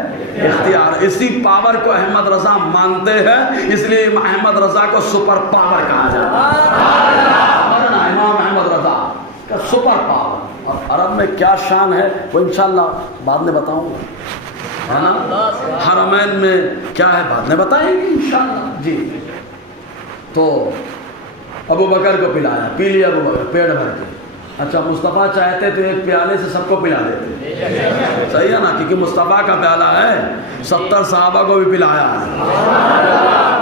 اختیار۔ اسی پاور کو احمد رضا مانتے ہیں، اس لیے احمد رضا کو سپر پاور کہا جاتا ہے۔ امام احمد رضا کا سپر پاور، اور عرب میں کیا شان ہے وہ انشاءاللہ بعد میں بتاؤں گا، ہے نا۔ حرمین میں کیا ہے بعد میں بتائیں گے انشاءاللہ۔ جی تو ابو بکر کو پلایا، پی لیا ابو بکر پیٹ بھر کے۔ اچھا مصطفیٰ چاہتے تو ایک پیالے سے سب کو پلا دیتے، صحیح ہے نا، کیونکہ مصطفیٰ کا پیالہ ہے، 70 صحابہ کو بھی پلایا۔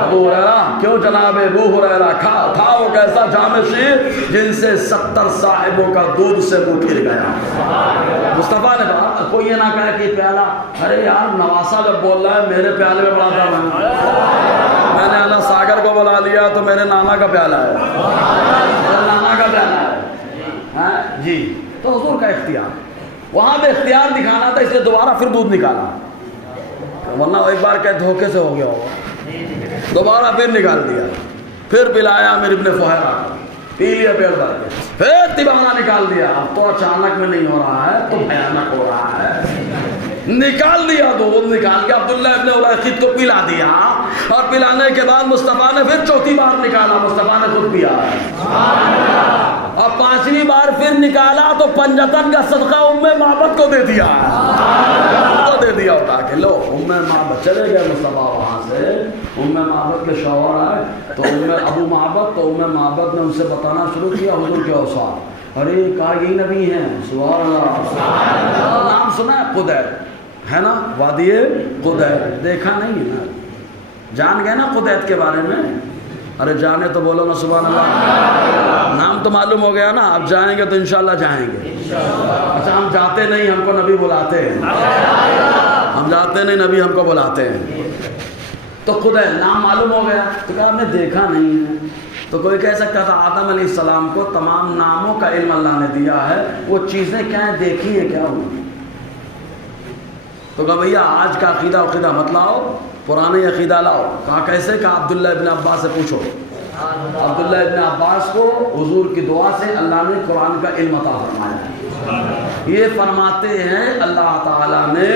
ابو ہریرہ، کیوں جناب ابو ہریرہ، تھا وہ کیسا جامع شیر جن سے 70 صاحبوں کا دودھ سے منہ پھر گیا۔ مصطفیٰ نے کہا کوئی یہ نہ کہے کہ پیالہ، ارے یار نواسا جب بول رہا ہے میرے پیالے میں بڑا تھا، میں نے اللہ ساگر کو بلا لیا تو میرے نانا کا پیالہ ہے، میرے نانا کا پیالہ ہے جی۔ تو حضور کا اختیار، وہاں پہ اختیار دکھانا تھا، اس لیے دوبارہ پھر دودھ نکالا، ورنہ ایک بار کہ دھوکے سے ہو گیا ہوگا، دوبارہ پھر نکال دیا، پھر پلایا امیر ابن فہیرہ، پی لیا پیڑ بھر کے، پھر تیبانہ نکال دیا۔ اب تو اچانک میں نہیں ہو رہا ہے، تو بھیانک ہو رہا ہے۔ نکال دیا دودھ، نکال کے عبداللہ ابن الیقط کو پلا دیا، اور پلانے کے بعد مصطفیٰ نے پھر چوتھی بار نکالا، مصطفیٰ نے خود پیا، اور 5ویں بار پھر نکالا تو پنجتن کا صدقہ معبد کو دے دیا، دے دیا اٹھا کے. لو معبد چلے گئے مصطفیٰ وہاں سے. معبد کے شوہر آئے تو ابو معبد نے ان سے بتانا شروع کیا حضور کے اوصاف. ارے کہا یہی نبی ہیں. سبحان اللہ. نام سنا ہے قدید ہے نا, وادی قدید دیکھا نہیں ہے نا, جان گئے نا قدید کے بارے میں. ارے جانے تو بولو نا سبحان اللہ. نام تو معلوم ہو گیا نا, اب جائیں گے تو انشاءاللہ جائیں گے. اچھا ہم جاتے نہیں, ہم کو نبی بلاتے ہیں. ہم جاتے نہیں, نبی ہم کو بلاتے ہیں. تو قدید نام معلوم ہو گیا. تو کہا ہم نے دیکھا نہیں ہے. تو کوئی کہہ سکتا تھا آدم علیہ السلام کو تمام ناموں کا علم اللہ نے دیا ہے, وہ چیزیں کیا ہیں دیکھی ہیں کیا ہوئی. تو کہا بھیا آج کا عقیدہ مت لاؤ, پرانے عقیدہ لاؤ. کہا کیسے؟ کہا عبداللہ ابن عباس سے پوچھو. عبداللہ ابن عباس کو حضور کی دعا سے اللہ نے قرآن کا علم عطا فرمایا. یہ فرماتے ہیں اللہ تعالیٰ نے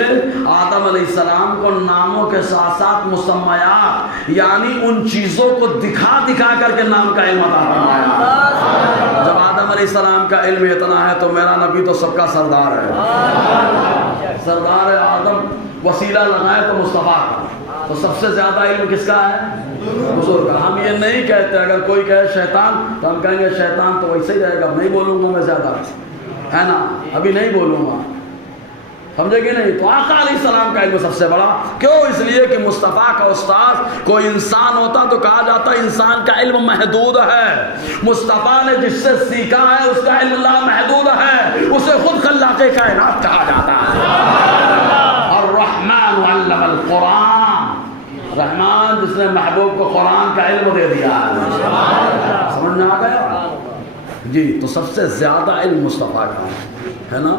آدم علیہ السلام کو ناموں کے ساتھ ساتھ مسمیات یعنی ان چیزوں کو دکھا کر کے نام کا علم عطا فرمایا. جب آدم علیہ السلام کا علم اتنا ہے تو میرا نبی تو سب کا سردار ہے. سردار آدم وسیلہ لگائے تو مصطفیٰ کا, تو سب سے زیادہ علم کس کا ہے؟ حضور کا. ہم یہ نہیں کہتے, اگر کوئی کہے شیطان تو ہم کہیں گے شیطان تو ویسے ہی رہے گا, نہیں بولوں گا میں زیادہ ہے نا, ابھی نہیں بولوں گا, سمجھے کہ نہیں. تو آقا علیہ السلام کا علم سب سے بڑا. کیوں؟ اس لیے کہ مصطفیٰ کا استاذ کوئی انسان ہوتا تو کہا جاتا انسان کا علم محدود ہے. مصطفیٰ نے جس سے سیکھا ہے اس کا علم لامحدود ہے, اسے خود خلاق کائنات کہا جاتا ہے. الرحمن علم القرآن, رحمان جس نے محبوب کو قرآن کا علم دے دیا ہے. سمجھ میں آ گیا جی. تو سب سے زیادہ علم مصطفیٰ کا ہے نا.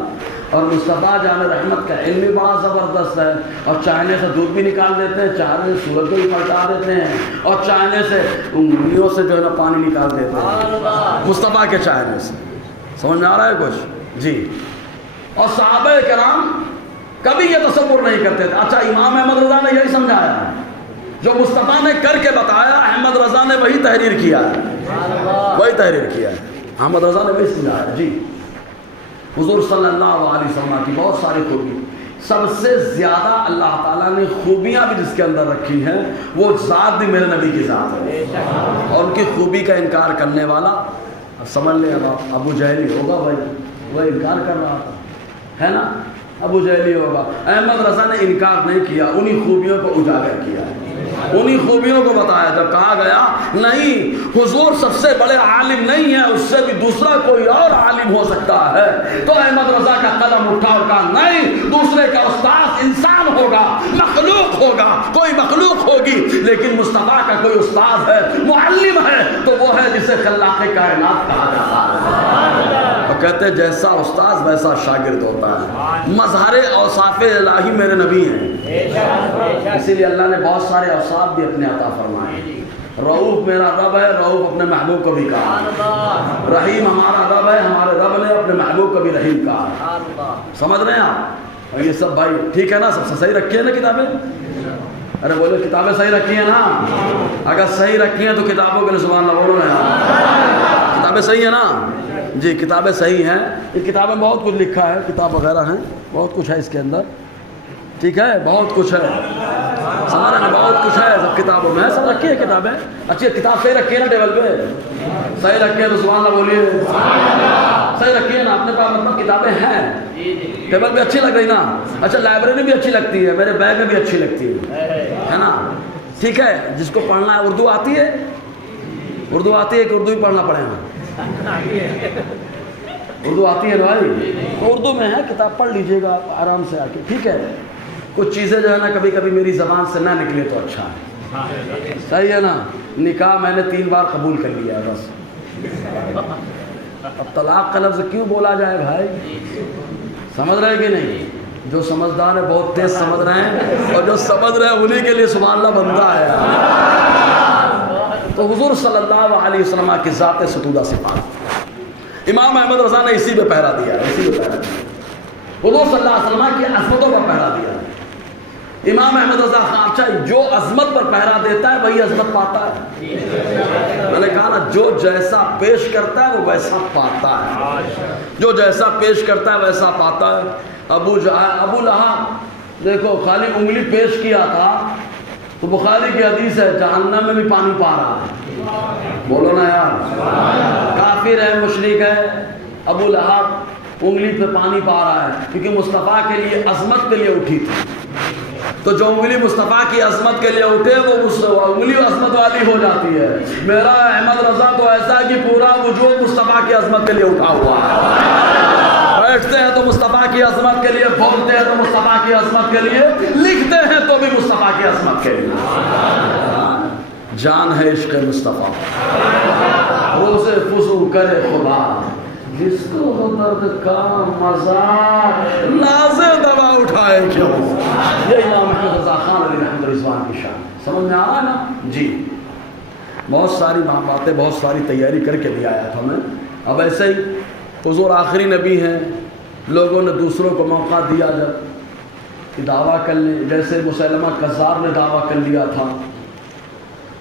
اور مصطفیٰ جان رحمت کا علم بھی بڑا زبردست ہے. اور چاہنے سے دودھ بھی نکال دیتے ہیں, چاہنے سے سورج کو بھی پلٹا دیتے ہیں, اور چاہنے سے انگلیوں سے جو ہے نا پانی نکال دیتے ہیں مصطفیٰ کے چاہنے سے. سمجھ میں آ رہا ہے کچھ جی. اور صحابہ کرام کبھی یہ تصور نہیں کرتے تھے. اچھا امام احمد رضا نے یہی سمجھایا ہے, جو مصطفیٰ نے کر کے بتایا احمد رضا نے وہی تحریر کیا ہے, وہی تحریر کیا ہے. احمد رضا نے وہی سمجھایا جی. حضور صلی اللہ علیہ وسلم کی بہت ساری خوبی, سب سے زیادہ اللہ تعالیٰ نے خوبیاں بھی جس کے اندر رکھی ہیں وہ ذات بھی میرے نبی کی ذات ہے. اور ان کی خوبی کا انکار کرنے والا سمجھ لیں اب ابو جہلی ہوگا بھائی, وہ انکار کر رہا تھا ہے نا, ابو جہلی ہوگا. احمد رضا نے انکار نہیں کیا, انہی خوبیوں کو اجاگر کیا, انہی خوبیوں کو بتایا. جب کہا گیا نہیں حضور سب سے بڑے عالم نہیں ہے, اس سے بھی دوسرا کوئی اور عالم ہو سکتا ہے, تو احمد رضا کا قدم اٹھا اور کہا نہیں, دوسرے کا استاذ انسان ہوگا, مخلوق ہوگا, کوئی مخلوق ہوگی, لیکن مصطفیٰ کا کوئی استاذ ہے, معلم ہے, تو وہ ہے جسے خلاق کائنات کہا جاتا ہے. اور کہتے ہیں جیسا استاذ ویسا شاگرد ہوتا ہے. مظہر اوصاف الہی میرے نبی ہیں, اسی لیے اللہ نے بہت سارے اوصاف بھی اپنے عطا فرمائے. رؤوف میرا رب ہے, رؤوف اپنے محبوب کو بھی کہا. رحیم ہمارا رب ہے, ہمارے رب نے اپنے محبوب کو بھی رحیم کہا. سمجھ رہے ہیں آپ؟ اور یہ سب بھائی ٹھیک ہے نا, سب سے صحیح رکھی ہے نا کتابیں. ارے بولے کتابیں صحیح رکھی ہیں نا, اگر صحیح رکھی ہیں تو کتابوں کے لیے سبحان اللہ بولو نا. کتابیں صحیح ہیں نا جی, کتابیں صحیح ہیں. اس کتابیں بہت کچھ لکھا ہے, کتاب وغیرہ ہیں, بہت کچھ ہے اس کے اندر, ٹھیک ہے, بہت کچھ ہے, سمجھ رہے ہیں, بہت کچھ ہے سب کتابوں میں, سب رکھی ہے کتابیں. اچھی کتاب صحیح رکھی ہے نا ٹیبل پہ, صحیح رکھی ہے تو سبحان اللہ بولیے. صحیح رکھی ہے نا آپ نے کہا, مطلب کتابیں ہیں ٹیبل پہ اچھی لگ رہی نا. اچھا لائبریری بھی اچھی لگتی ہے, میرے بیگ میں بھی اچھی لگتی ہے نا, ٹھیک ہے. جس کو پڑھنا ہے اردو آتی ہے, اردو آتی ہے کہ اردو ہی پڑھنا پڑے گا؟ اردو آتی ہے بھائی, تو اردو میں ہے کتاب, پڑھ لیجئے گا آرام سے آ کے, ٹھیک ہے. کچھ چیزیں جو ہے نا کبھی کبھی میری زبان سے نہ نکلے تو اچھا ہے, صحیح ہے نا. نکاح میں نے 3 بار قبول کر لیا ہے بس, اب طلاق کا لفظ کیوں بولا جائے بھائی, سمجھ رہے کہ نہیں. جو سمجھدار ہے بہت تیز سمجھ رہے ہیں, اور جو سمجھ رہے ہیں انہیں کے لیے سبحان اللہ بنتا ہے. تو حضور صلی اللہ علیہ وسلم کی ذات ستودہ صفات, امام احمد رضا نے اسی پہ پہرا دیا ہے, اسی پہ پہرا دیا. حضور صلی اللہ علیہ وسلم کی عظمتوں پر پہرا دیا ہے امام احمد رضا خان. اچھا جو عظمت پر پہرا دیتا ہے وہی عظمت پاتا ہے. میں نے کہا نا, جو جیسا پیش کرتا ہے وہ ویسا پاتا ہے, جو جیسا پیش کرتا ہے ویسا پاتا ہے. ابو لہب دیکھو خالی انگلی پیش کیا تھا تو بخاری کی حدیث ہے جہنم میں بھی پانی پا رہا ہے، بولو نا یار، کافر ہے، مشرک ہے، ابو لہب انگلی پہ پانی پا رہا ہے کیونکہ مصطفیٰ کے لیے عظمت کے لیے اٹھی تھی، تو جو انگلی مصطفیٰ کی عظمت کے لیے اٹھے وہ انگلی عظمت والی ہو جاتی ہے۔ میرا احمد رضا تو ایسا ہے کہ پورا وجود مصطفیٰ کی عظمت کے لیے اٹھا ہوا ہے، بیٹھتے ہیں تو مصطفیٰ کی عظمت کے لیے، بولتے ہیں تو مصطفیٰ کی عظمت کے لیے، لکھتے ہیں تو بھی مصطفیٰ کی عظمت کے لیے۔ جان ہے عشق مصطفیٰ، روزے فضو کرے خدا، جس کو ہو درد کا مزہ نازے دوا اٹھائے کیوں۔ یہ امام احمد رضا خان علیہ رحمۃ رضوان کی شان، سمجھ میں آ رہا ہے نا جی۔ بہت ساری باتیں، بہت ساری تیاری کر کے بھی آیا تھا میں۔ اب ایسے ہی حضور آخری نبی ہیں، لوگوں نے دوسروں کو موقع دیا جب کہ دعویٰ کر لیں، جیسے مسیلمہ کذاب نے دعویٰ کر لیا تھا،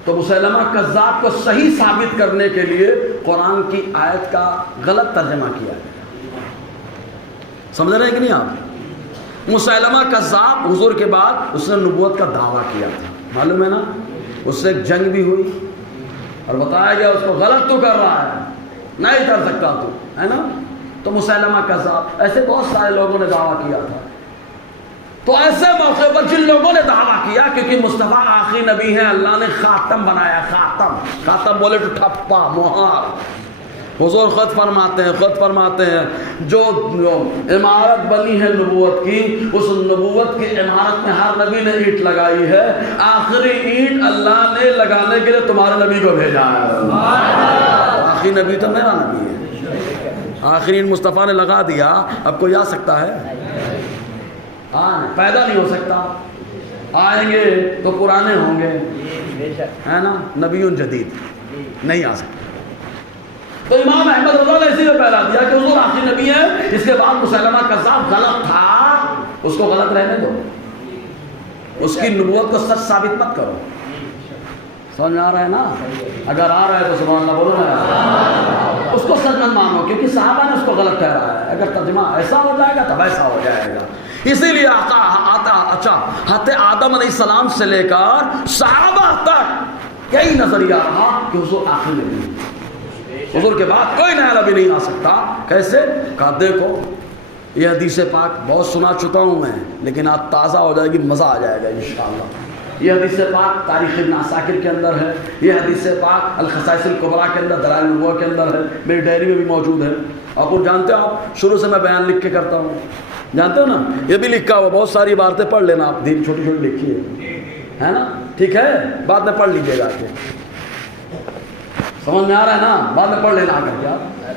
تو مسیلمہ کذاب کو صحیح ثابت کرنے کے لیے قرآن کی آیت کا غلط ترجمہ کیا ہے۔ سمجھ رہے ہیں کہ نہیں آپ؟ مسیلمہ کذاب حضور کے بعد اس نے نبوت کا دعویٰ کیا تھا، معلوم ہے نا، اس سے ایک جنگ بھی ہوئی اور بتایا گیا اس کو غلط تو کر رہا ہے، نہیں کر سکتا تو، ہے نا۔ تو مسیلمہ کذاب، ایسے بہت سارے لوگوں نے دعویٰ کیا تھا۔ تو ایسے موقع پر جن لوگوں نے دعویٰ کیا کیونکہ مصطفیٰ آخری نبی ہیں، اللہ نے خاتم بنایا، خاتم بولے تو ٹھپا مہار، حضور خود فرماتے ہیں جو عمارت بنی ہے نبوت کی، اس نبوت کی عمارت میں ہر نبی نے اینٹ لگائی ہے، آخری اینٹ اللہ نے لگانے کے لیے تمہارے نبی کو بھیجا ہے۔ آخری نبی تو میرا نبی ہے، آخری اینٹ مصطفیٰ نے لگا دیا، اب کوئی آ سکتا ہے؟ پیدا نہیں ہو سکتا، آئیں گے تو پرانے ہوں گے، ہے نا، نبی جدید نہیں آ سکتا۔ تو امام احمد رضا نے اسی میں پہلا دیا کہ حضور آخری نبی ہے، اس کے بعد مسیلمہ کذاب غلط تھا، اس کو غلط رہنے دو، اس کی نبوت کو سچ ثابت مت کرو۔ سمجھ میں آ رہا ہے نا؟ اگر آ رہا ہے تو سبحان اللہ بولو نا، اس کو سچ مت مانو کیونکہ صحابہ نے اس کو غلط ٹھہرایا ہے، اگر ترجمہ ایسا ہو جائے گا تب ایسا ہو جائے گا۔ اسی لیے حضرت آدم علیہ السلام سے لے کر صحابہ تک یہی نظریہ رہا کہ حضور آخری نبی، حضور کے بعد کوئی نیا نبی نہیں آ سکتا۔ کیسے؟ کہا دیکھو یہ حدیث پاک بہت سنا چکا ہوں میں، لیکن آج تازہ ہو جائے گی، مزہ آ جائے گا انشاءاللہ۔ یہ حدیث پاک تاریخ ابن عساکر کے اندر ہے، یہ حدیث پاک الخصائص الکبریٰ کے اندر، دلائل النبوہ کے اندر ہے، میری ڈائری میں بھی موجود ہے۔ آپ جانتے ہو، آپ شروع سے میں بیان لکھ کے کرتا ہوں، جانتے ہو نا، یہ بھی لکھا ہوا، بہت ساری عبارتیں پڑھ لینا آپ، دھیرے چھوٹی چھوٹی لکھی ہے نا، ٹھیک ہے، بعد میں پڑھ لیجیے گا کے، سمجھ میں آ رہا ہے نا، بعد میں پڑھ لینا آ کر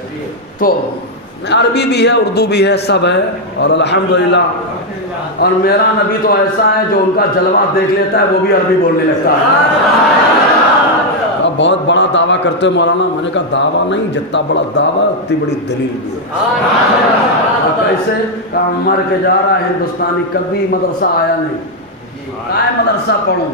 کے۔ تو عربی بھی ہے، اردو بھی ہے، سب ہے، اور الحمدللہ۔ اور میرا نبی تو ایسا ہے جو ان کا جلوہ دیکھ لیتا ہے وہ بھی عربی بولنے لگتا ہے۔ آپ بہت بڑا دعویٰ کرتے ہو مولانا، میں نے کہا دعویٰ نہیں، جتنا بڑا دعویٰ اتنی بڑی دلیل بھی ہے۔ کیسے؟ کہا مر کے جا رہا ہے ہندوستانی، کبھی مدرسہ آیا نہیں، مدرسہ پڑھو،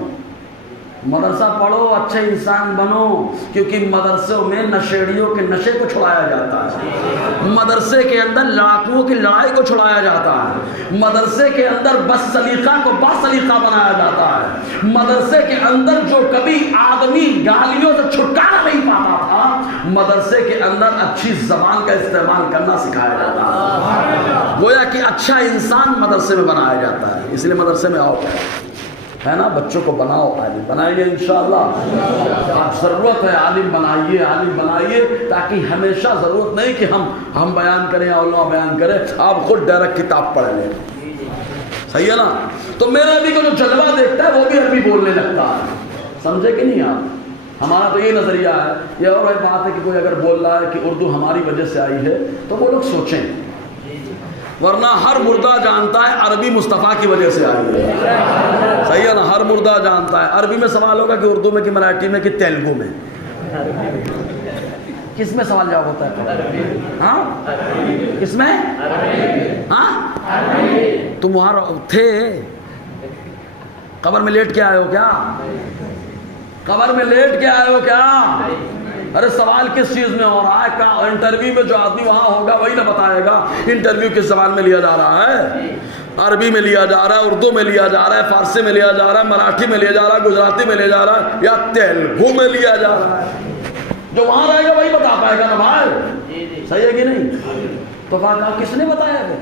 مدرسہ پڑھو، اچھے انسان بنو، کیونکہ مدرسوں میں نشیڑیوں کے نشے کو چھڑایا جاتا ہے، مدرسے کے اندر لڑاکوؤں کی لڑائی کو چھڑایا جاتا ہے، مدرسے کے اندر بس سلیقہ کو با سلیقہ بنایا جاتا ہے، مدرسے کے اندر جو کبھی آدمی گالیوں سے چھٹکارا نہیں پاتا تھا، مدرسے کے اندر اچھی زبان کا استعمال کرنا سکھایا جاتا ہے، گویا کہ اچھا انسان مدرسے میں بنایا جاتا ہے۔ اس لیے مدرسے میں آؤ، ہے نا، بچوں کو بناؤ، عالم بنائیے انشاءاللہ۔ آپ ضرورت ہے عالم بنائیے، عالم بنائیے، تاکہ ہمیشہ ضرورت نہیں کہ ہم بیان کریں، علماء بیان کریں، آپ خود ڈائریکٹ کتاب پڑھ لیں، صحیح ہے نا۔ تو میرا بھی کو جو جلوہ دیکھتا ہے وہ بھی عربی بولنے لگتا ہے، سمجھے کہ نہیں آپ؟ ہمارا تو یہ نظریہ ہے۔ یہ اور ایک بات ہے کہ کوئی اگر بول رہا ہے کہ اردو ہماری وجہ سے آئی ہے تو وہ لوگ سوچیں، ورنہ ہر مردہ جانتا ہے عربی مصطفیٰ کی وجہ سے آئی ہے، صحیح ہے نا، ہر مردہ جانتا ہے۔ عربی میں سوال ہوگا کہ اردو میں کہ مراٹھی میں کہ تیلگو میں، کس میں سوال جواب ہوتا ہے؟ ہاں کس میں؟ ہاں تم وہاں تھے قبر میں لیٹ کے آئے ہو کیا؟ قبر میں لیٹ کے آئے ہو کیا؟ ارے سوال کس چیز میں ہو رہا ہے؟ کیا انٹرویو میں جو آدمی وہاں ہوگا وہی نہ بتائے گا انٹرویو کس زبان میں لیا جا رہا ہے؟ عربی میں لیا جا رہا ہے، اردو میں لیا جا رہا ہے، فارسی میں لیا جا رہا ہے، مراٹھی میں لیا جا رہا ہے، گجراتی میں لیا جا رہا ہے، یا تیلگو میں لیا جا رہا ہے؟ جو وہاں رہے گا وہی بتا پائے گا نا بھائی، صحیح ہے کہ نہیں؟ تو کہا کس نے بتایا ہے؟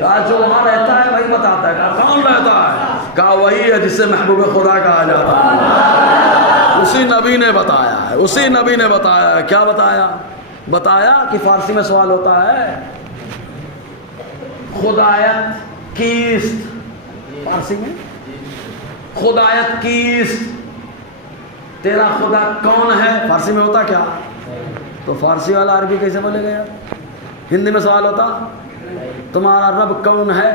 کہا جو وہاں رہتا ہے وہی بتاتا ہے۔ کہا کون رہتا ہے؟ کہا وہی ہے جس سے محبوب خدا کہا جاتا ہے، اسی نبی نے بتایا ہے، اسی نبی نے بتایا ہے۔ کیا بتایا؟ بتایا کہ فارسی میں سوال ہوتا ہے خدایت کیست، فارسی میں خدایت کیست، تیرا خدا کون ہے، فارسی میں ہوتا کیا؟ تو فارسی والا عربی کیسے بولے گا یار؟ ہندی میں سوال ہوتا تمہارا رب کون ہے،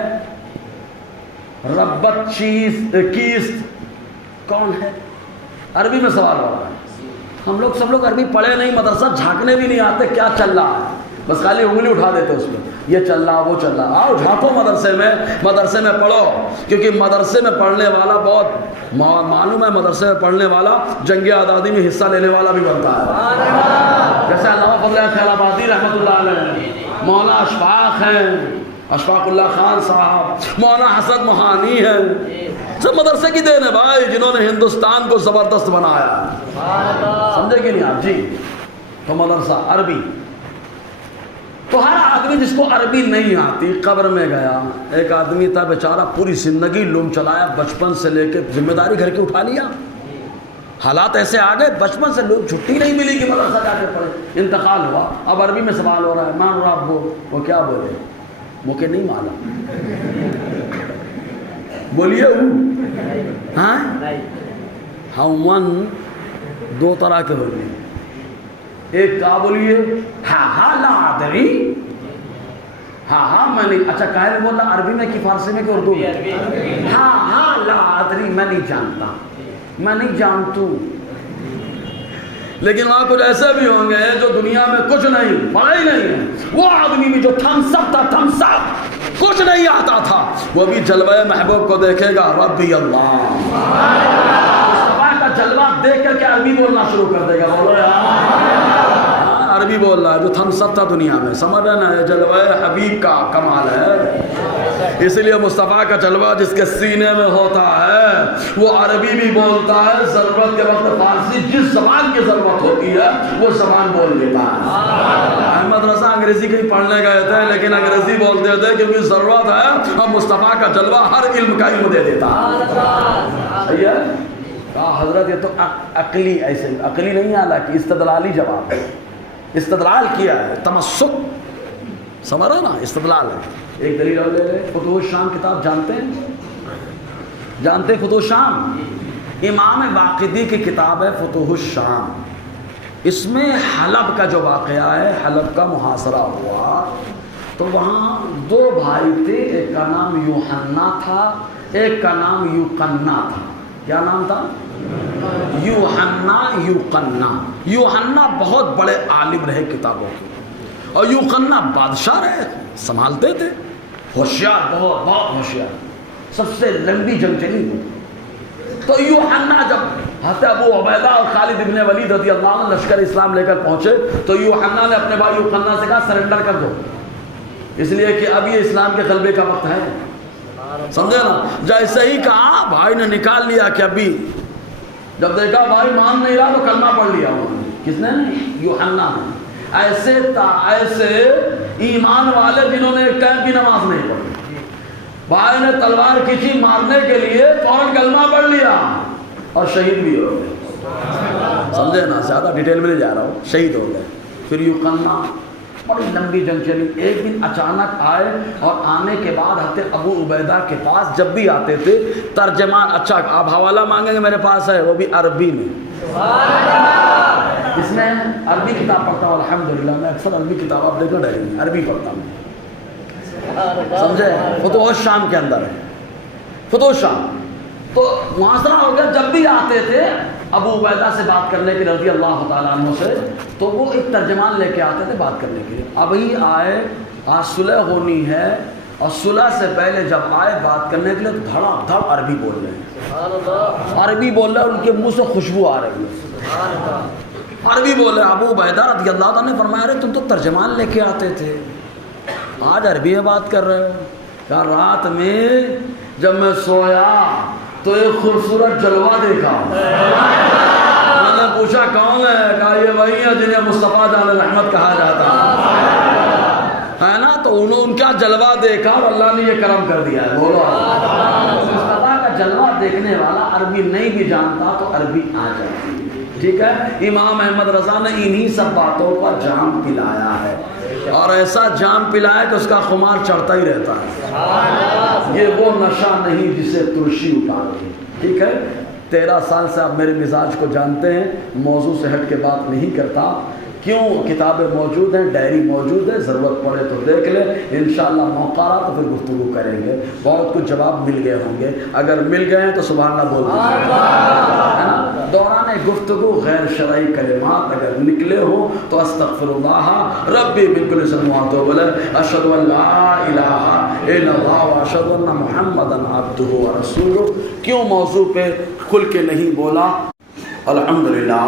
ربت چیز کیست، کون ہے؟ عربی میں سوال ہو رہا ہے۔ ہم لوگ سب لوگ عربی پڑھے نہیں، مدرسہ جھانکنے بھی نہیں آتے کیا چل رہا ہے، بس خالی انگلی اٹھا دیتے اس میں، یہ چل رہا وہ چل رہا۔ آؤ جھانکو مدرسے میں پڑھو، کیونکہ مدرسے میں پڑھنے والا بہت معلوم ہے، مدرسے میں پڑھنے والا جنگ آزادی میں حصہ لینے والا بھی بنتا ہے۔ جیسے علامہ فضل خیل آبادی رحمۃ اللہ علیہ، مولانا اشفاق ہیں، اشفاق اللہ خان صاحب، مولانا حسن موہانی ہیں، سب مدرسے کی دین ہے بھائی، جنہوں نے ہندوستان کو زبردست بنایا۔ سمجھے کہ نہیں آپ؟ جی تو مدرسہ عربی، تو ہر آدمی جس کو عربی نہیں آتی قبر میں گیا۔ ایک آدمی تھا بیچارہ پوری زندگی لوم چلایا، بچپن سے لے کے ذمہ داری گھر کی اٹھا لیا، حالات ایسے آ گئے بچپن سے لوگ چھٹی نہیں ملی کہ مدرسہ جا کے پڑھے، انتقال ہوا، اب عربی میں سوال ہو رہا ہے، مان رہا آپ وہ کیا بولے؟ مجھے نہیں معلوم، بولیے ہاں ہم دو طرح کے ہوئے، ایک کہا بولیے ہاں لا ادری، ہاں میں نہیں، اچھا کاہے بول رہا عربی میں کہ فارسی میں کہ اردو میں؟ ہاں لا ادری، میں نہیں جانتا، میں نہیں جانتوں۔ لیکن وہاں کچھ ایسے بھی ہوں گے جو دنیا میں کچھ نہیں پڑھا ہی نہیں ہے، وہ آدمی بھی جو تھمس اپ تھا، تھمس اپ کچھ نہیں آتا تھا، وہ بھی جلوہ محبوب کو دیکھے گا، ربی اللہ، مصطفیٰ کا جلوہ دیکھ کر کے عربی بولنا شروع کر دے گا، بولو یار، عربی بول رہا ہے جو تھمس اپ تھا دنیا میں، سمجھ رہے نا؟ جلوہ حبیب کا کمال ہے، اس لیے مصطفیٰ کا جلوہ جس کے سینے میں ہوتا ہے وہ عربی بھی بولتا ہے، ضرورت کے وقت فارسی، جس زبان کی ضرورت ہوتی ہے وہ زبان بول دیتا ہے۔ احمد رضا انگریزی کہیں پڑھنے گئے تھے لیکن انگریزی بولتے تھے کیونکہ ضرورت ہے، اور مصطفیٰ کا جلوہ ہر علم کا علم دے دیتا ہے۔ صحیح ہے؟ کہا حضرت یہ تو عقلی، ایسے عقلی نہیں، حالانکہ استدلالی جواب ہے، استدلال کیا ہے، تمسک، سمجھ رہا نا؟ استدلال ہے۔ ایک دلیل اور لے لے، فتوح الشام کتاب جانتے ہیں؟ جانتے فتوح الشام؟ امام واقدی کی کتاب ہے فتوح الشام، اس میں حلب کا جو واقعہ ہے، حلب کا محاصرہ ہوا، تو وہاں دو بھائی تھے، ایک کا نام یوحنا تھا، ایک کا نام یوقنا تھا۔ کیا نام تھا؟ یوحنا، یوقنا۔ یوحنا بہت بڑے عالم رہے کتابوں کے، اور یوقنا بادشاہ رہے، سنبھالتے تھے، ہوشیار، بہت بہت ہوشیار، سب سے لمبی جنگ چلی ہوئی۔ تو یوحنا جب حضرت ابو عبیدہ اور خالد ابن ولید رضی اللہ عنہ لشکر اسلام لے کر پہنچے تو یوحنا نے اپنے بھائی یوقنا سے کہا سرنڈر کر دو، اس لیے کہ اب یہ اسلام کے غلبے کا وقت ہے، سمجھے نا؟ جیسے ہی کہا بھائی نے نکال لیا کہ ابھی، جب دیکھا بھائی مان نہیں رہا تو کلمہ پڑھ لیا انہوں نے۔ کس نے؟ یوحنا نے۔ ایسے ایمان والے جنہوں نے ایک ٹائم کی نماز نہیں پڑھی، بھائی نے تلوار کھینچی مارنے کے لیے، فوراً کلمہ پڑھ لیا اور شہید بھی ہو گئے، سمجھے نا؟ زیادہ ڈیٹیل میں نہیں جا رہا ہوں، شہید ہو گئے۔ پھر یوقنا، بڑی لمبی جنگ چلی۔ ایک دن اچانک آئے، اور آنے کے بعد حضرت ابو عبیدہ کے پاس جب بھی آتے تھے ترجمان، اچھا آپ حوالہ مانگیں گے میرے پاس ہے، وہ بھی عربی میں۔ اس میں عربی کتاب پڑھتا ہوں الحمدللہ، میں اکثر عربی کتاب آپ دیکھنا ڈائری میں عربی پڑھتا ہوں، سمجھے؟ فتوح الشام کے اندر ہے، فتوح الشام۔ تو محاصرہ ہو گیا، جب بھی آتے تھے ابو عبیدہ سے بات کرنے کے رضی اللہ تعالیٰ عنہ سے، تو وہ ایک ترجمان لے کے آتے تھے بات کرنے کے لیے۔ ابھی آئے، آج صلح ہونی ہے، اور صلح سے پہلے جب آئے بات کرنے کے لیے تو دھڑا دھڑ عربی بول رہے ہیں، عربی بول رہے ہیں، ان کے منہ سے خوشبو آ رہی ہے۔ عربی بولے. ابو عبیدہ رضی اللہ عنہ نے فرمایا ارے تم تو ترجمان لے کے آتے تھے، آج عربی میں بات کر رہے ہو. کہا رات میں جب میں سویا تو ایک خوبصورت جلوہ دیکھا. میں نے پوچھا کون ہے؟ کہا یہ وہی ہے جنہیں مصطفیٰ جان رحمت کہا جاتا ہے نا. تو انہوں ان کا جلوہ دیکھا اور اللہ نے یہ کرم کر دیا ہے. بولو مصطفیٰ کا جلوہ دیکھنے والا عربی نہیں بھی جانتا تو عربی آ جاتی. ٹھیک ہے. امام احمد رضا نے انہی سب باتوں کا جام پلایا ہے، اور ایسا جام پلایا کہ اس کا خمار چڑھتا ہی رہتا ہے. یہ وہ نشہ نہیں جسے ترشی اٹھاتی. ٹھیک ہے. 13 سال سے آپ میرے مزاج کو جانتے ہیں، موضوع سے ہٹ کے بات نہیں کرتا. کیوں؟ کتابیں موجود ہیں، ڈائری موجود ہے، ضرورت پڑے تو دیکھ لیں. انشاءاللہ موقع رہا تو پھر گفتگو کریں گے. بہت کچھ جواب مل گئے ہوں گے، اگر مل گئے ہیں تو سبحان اللہ بول دیجیے. ہے نا. دوران گفتگو غیر شرعی کلمات اگر نکلے ہوں تو استغفر اللہ ربی من کل ذنب واتوب الیہ، اشہد ان لا الہ الا اللہ واشہد ان محمدا عبدہ ورسولہ. کیوں موضوع پہ کھل کے نہیں بولا؟ الحمدللہ